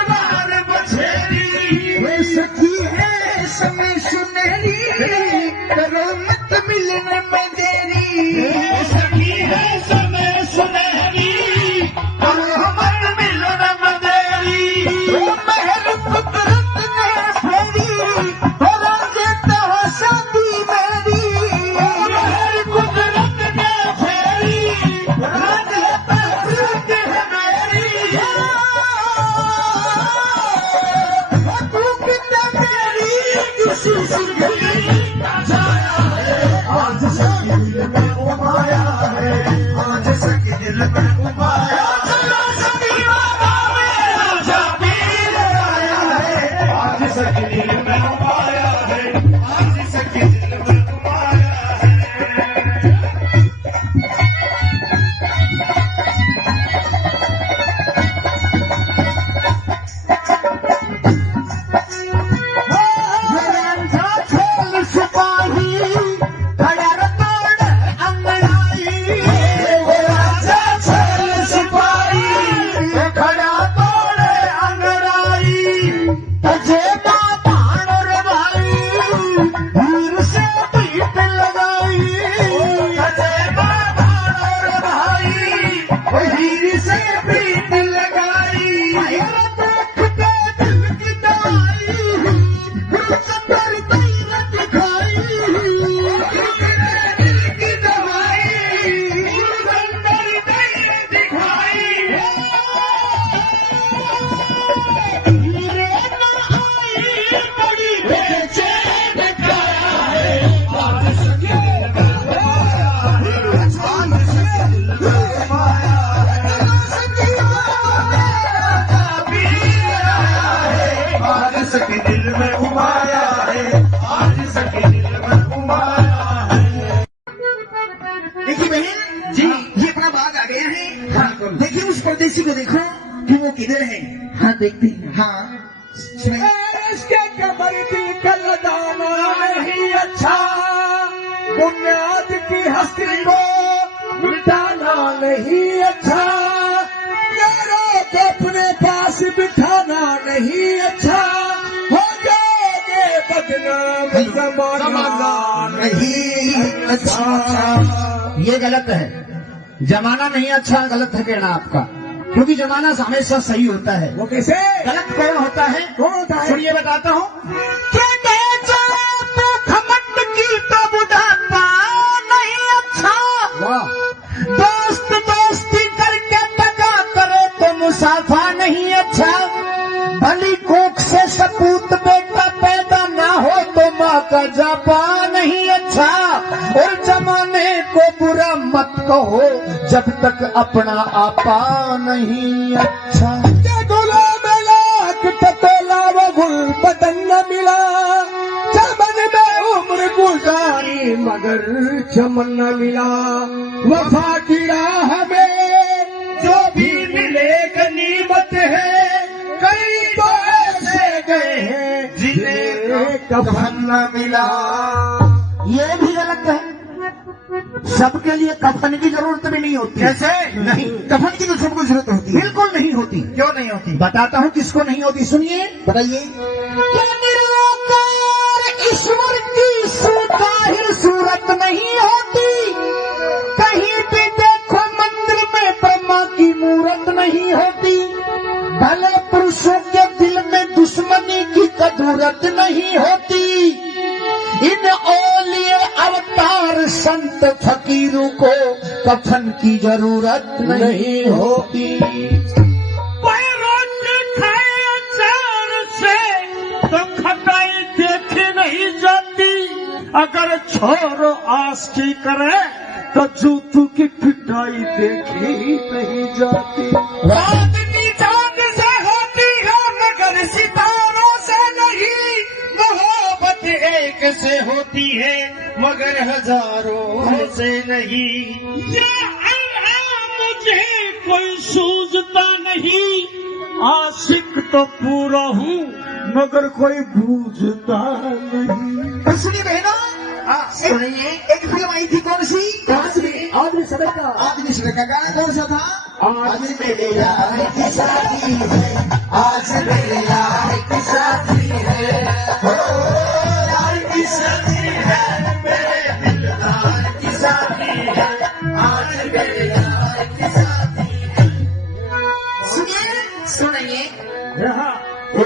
बिल्कुल। देखिए उस परदेसी को देखो कि वो किधर है। हाँ देखते हैं। हाँ सुनिए। इसके कमर दिल का लगाना नहीं अच्छा, बुनियाद की हस्ती को मिटाना नहीं अच्छा, यारों को अपने पास बिठाना नहीं अच्छा, हो जाओगे बदनाम जमाना नहीं अच्छा। ये गलत है, जमाना नहीं अच्छा, गलत है कहना आपका, क्योंकि जमाना हमेशा सही होता है। वो कैसे? गलत कौन होता है? कौन होता है? सुनिए बताता हूँ। घमंड की तो बुढ़ापा नहीं अच्छा, वाह, दोस्त दोस्ती करके टका करे तो मुसाफा नहीं अच्छा, भली कोख से सपूत बेटा पैदा ना हो तो माँ का जापा नहीं अच्छा, और जमाने को बुरा मत कहो जब तक अपना आपा नहीं अच्छा। गुलाम लाख टटोला वो गुल बदन न मिला, चमन में उम्र गुजारी मगर चमन न मिला, वफा की राह में जो भी मिले गनीमत है, कई तो ऐसे गए हैं जिन्हें कफन न मिला। ये भी गलत है, सबके लिए कफन की जरूरत भी नहीं होती। कैसे? नहीं, कफन की तो सबको जरूरत होती है। बिल्कुल नहीं होती। क्यों नहीं होती? बताता हूँ किसको नहीं होती, सुनिए। बताइए। कि निराकार ईश्वर की सुताहिर सूरत नहीं होती, कहीं भी देखो मंदिर में ब्रह्मा की मूरत नहीं होती, भले पुरुषों के दिल में दुश्मनी की कदूरत नहीं होती, इन औलिए अवतार संत फकीरों को कफन की जरूरत नहीं होती। तो खटाई देखी नहीं जाती, अगर छोर आस की करे तो जूतू की पिटाई देखी नहीं जाती। आदमी चांद से होती है मगर सितारों से नहीं, मोहब्बत एक से होती है मगर हजारों से नहीं। मुझे कोई सूझता नहीं, आशिक तो पूरा हूँ मगर कोई बूझता नहीं। सुनिए बहनों, सुनिए। एक फिल्म आई थी कौन सी? आदमी समय का आदमी समय का गाना कौन सा था? आज मेरे यार की शादी है, आज मेरे यार की शादी है, हो यार की शादी है, मेरे दिलदार की शादी है, आज मेरे यार की शादी है। सुनिए सुनिए।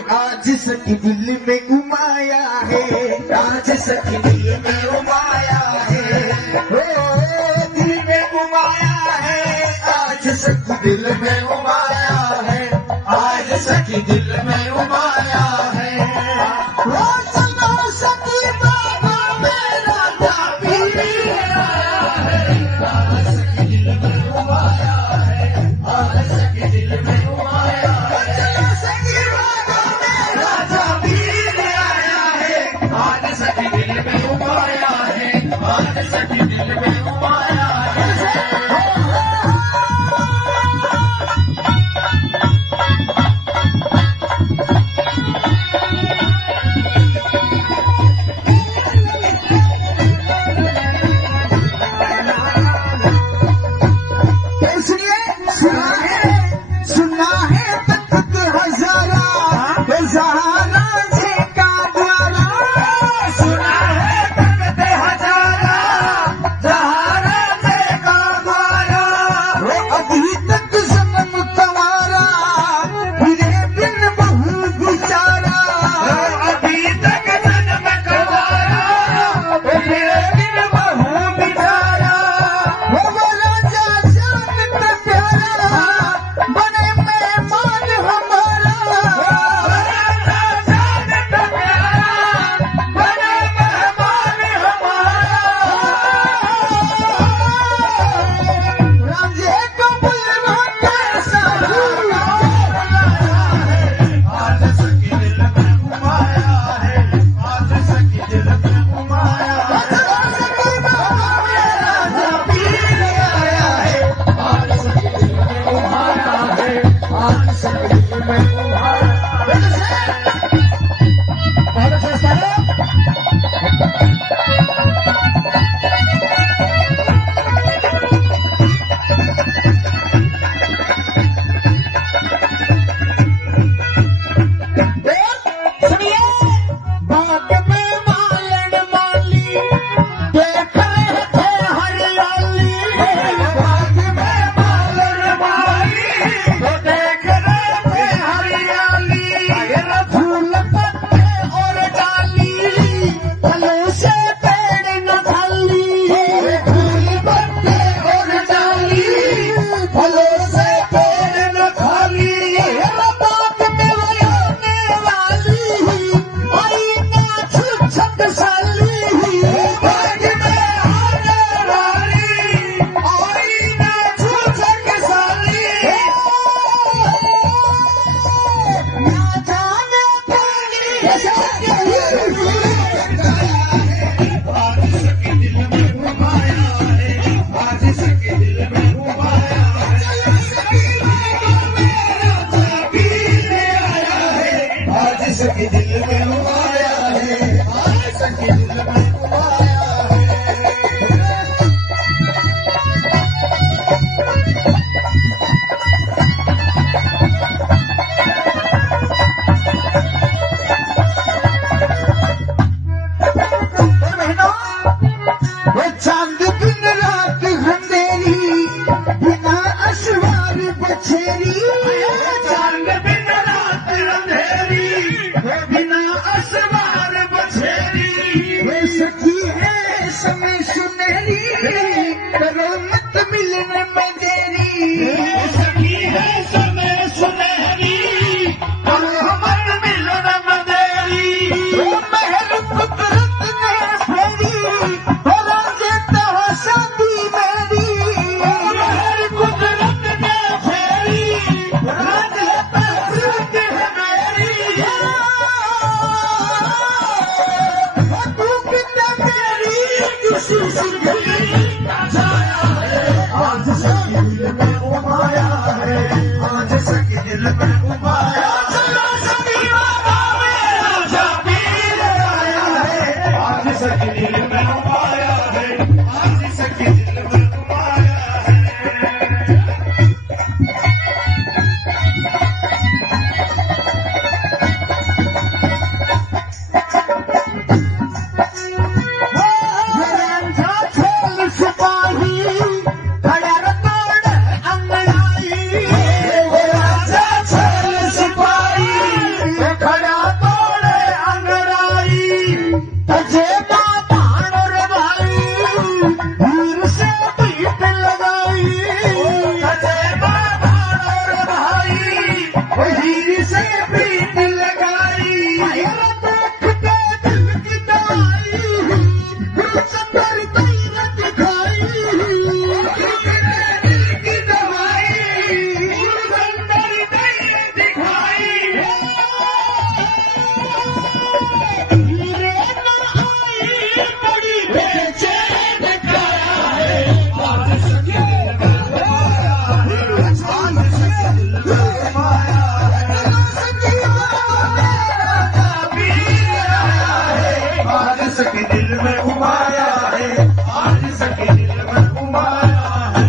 आज सखी दिल में उमाया है, आज सखी दिल में उमाया है, ओ दिल में उमाया है, आज सखी दिल में उमाया है, आज सखी दिल में उमाया है। ओ सुनो सखी बाबा मेरा जाबीर आया है, आज सखी दिल में उमाया है, आज सखी दिल में उमाया है। चलो सखी बाबा मेरा जाबीर आया है, आज सखी दिल में उमाया है, आज सखी दिल में उमाया है। सुनिए सुनिए सुनना पेड़ न खाली बात में वयोने वाली आई ना छुछक साली बाग में आने वाली आई ना छूछक साली ना जाने पानी आज सके दिल में घुमाया है, आज सके दिल में घुमाया है, आज सके दिल में घुमाया है, आज सके दिल में घुमाया है। वो चांद दिन रात अंधेरी बिना अशवार बछेरी चांद बिन रात अंधेरी, बिना असवार बछेरी, वे सखी है समय सुनहरी करो मत मिलने में देरी सखी है समय सुनहरी, और हमर मिलन मदेरी। वो महल कुदरत ने फेरी और देता है शादी मेरी महल कुदरत ने फेरी, राज तस्वीर है मेरी। तू कितना मेरी किसी से आज सखी दिल में घुमाया है, आज सखी दिल में घुमाया, चलो सखी बाबा मेरा शबीर आया है, आज सखी दिल में घुमाया है, आज सखी दिल में घुमाया है। रांझा छोल सिपाही खड़ा तोड़ अंगड़ाई वो राजा छल सिपाही, खड़ा तोड़े अंगड़ाई, तजे बाण रे भाई वीर से पीठ लगाई अजय बाबा और भाई, हीर से प्रीत लगाई। देख के दिल की दवाई सुंदर तीर दिखाई दिल की दवाई, सुंदर दैर दिखाई। हीरे न आई बड़ी बेचैन काया है, आज सखी दिल में घुमाया है, आज सखी दिल में घुमाया है, शबीर आया है, आज सखी दिल में घुमाया है, आज सखी दिल में घुमाया है।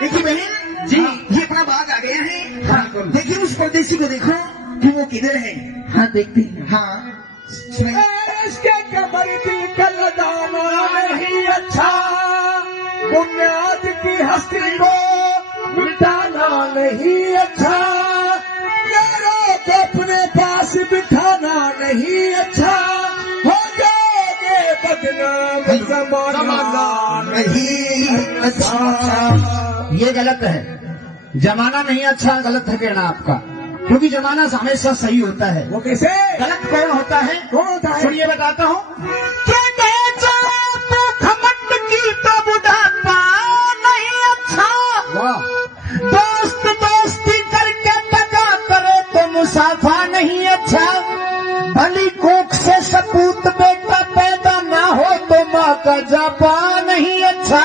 देखिए बहन जी। ये अपना बाग आ गया है। हाँ। देखिए उस परदेसी को देखो कि वो किधर है। हाँ देखते हैं हाँ सुनिए। इसके कमर दिल का लगाना नहीं अच्छा, बुनियाद की हस्ती को मिटाना नहीं अच्छा, यारों को अपने पास बिठाना नहीं अच्छा, हो जाओगे बदनाम जमाना नहीं अच्छा। ये गलत है। जमाना नहीं अच्छा, गलत है कहना आपका, क्योंकि जमाना हमेशा सही होता है। वो कैसे? गलत कौन होता है? कौन होता है? सुनिए बताता हूँ। वाह, दोस्त दोस्ती करके टका करे तो मुसाफा नहीं अच्छा। भली कोख से सपूत बेटा पैदा ना हो तो माँ का जापा नहीं अच्छा।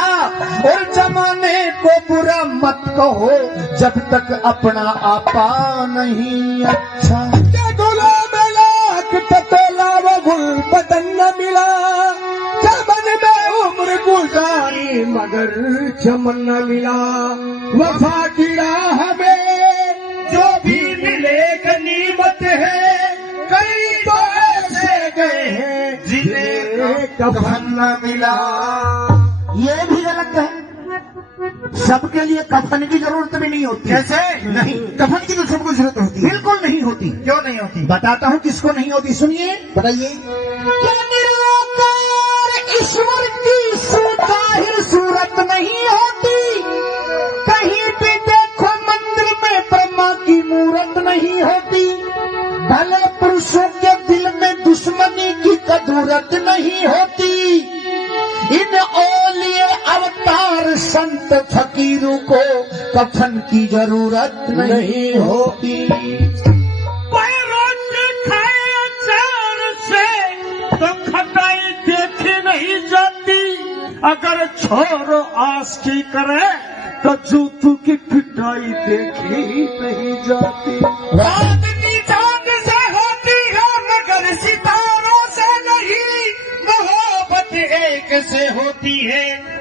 और जमाने को बुरा मत कहो जब तक अपना आपा नहीं अच्छा। गुलाम लाख टटोला वो गुल बदन न मिला, चमन में उम्र गुजारी मगर चमन न मिला, वफा की राह में जो भी मिले गनीमत है, कई तो ऐसे गए हैं जिन्हें कफन न मिला। ये भी गलत है। सबके लिए कफन की जरूरत भी नहीं होती। कैसे? नहीं, कफन की तो सबको जरूरत होती है। बिल्कुल नहीं होती। क्यों नहीं होती? बताता हूँ किसको नहीं होती, सुनिए। बताइए। ईश्वर की सुताहिर सूरत नहीं होती, कहीं पे जरूरत नहीं होती। इन औलिए अवतार संत फकीरों को कफन की जरूरत नहीं होती। पैरों के खाए अचार से तो खटाई देखी नहीं जाती। अगर छोर आस की करे तो जूतों की पिटाई देखी नहीं जाती। चांदनी चांद से होती है मगर सितारों से नहीं, मोहब्बत एक से होती है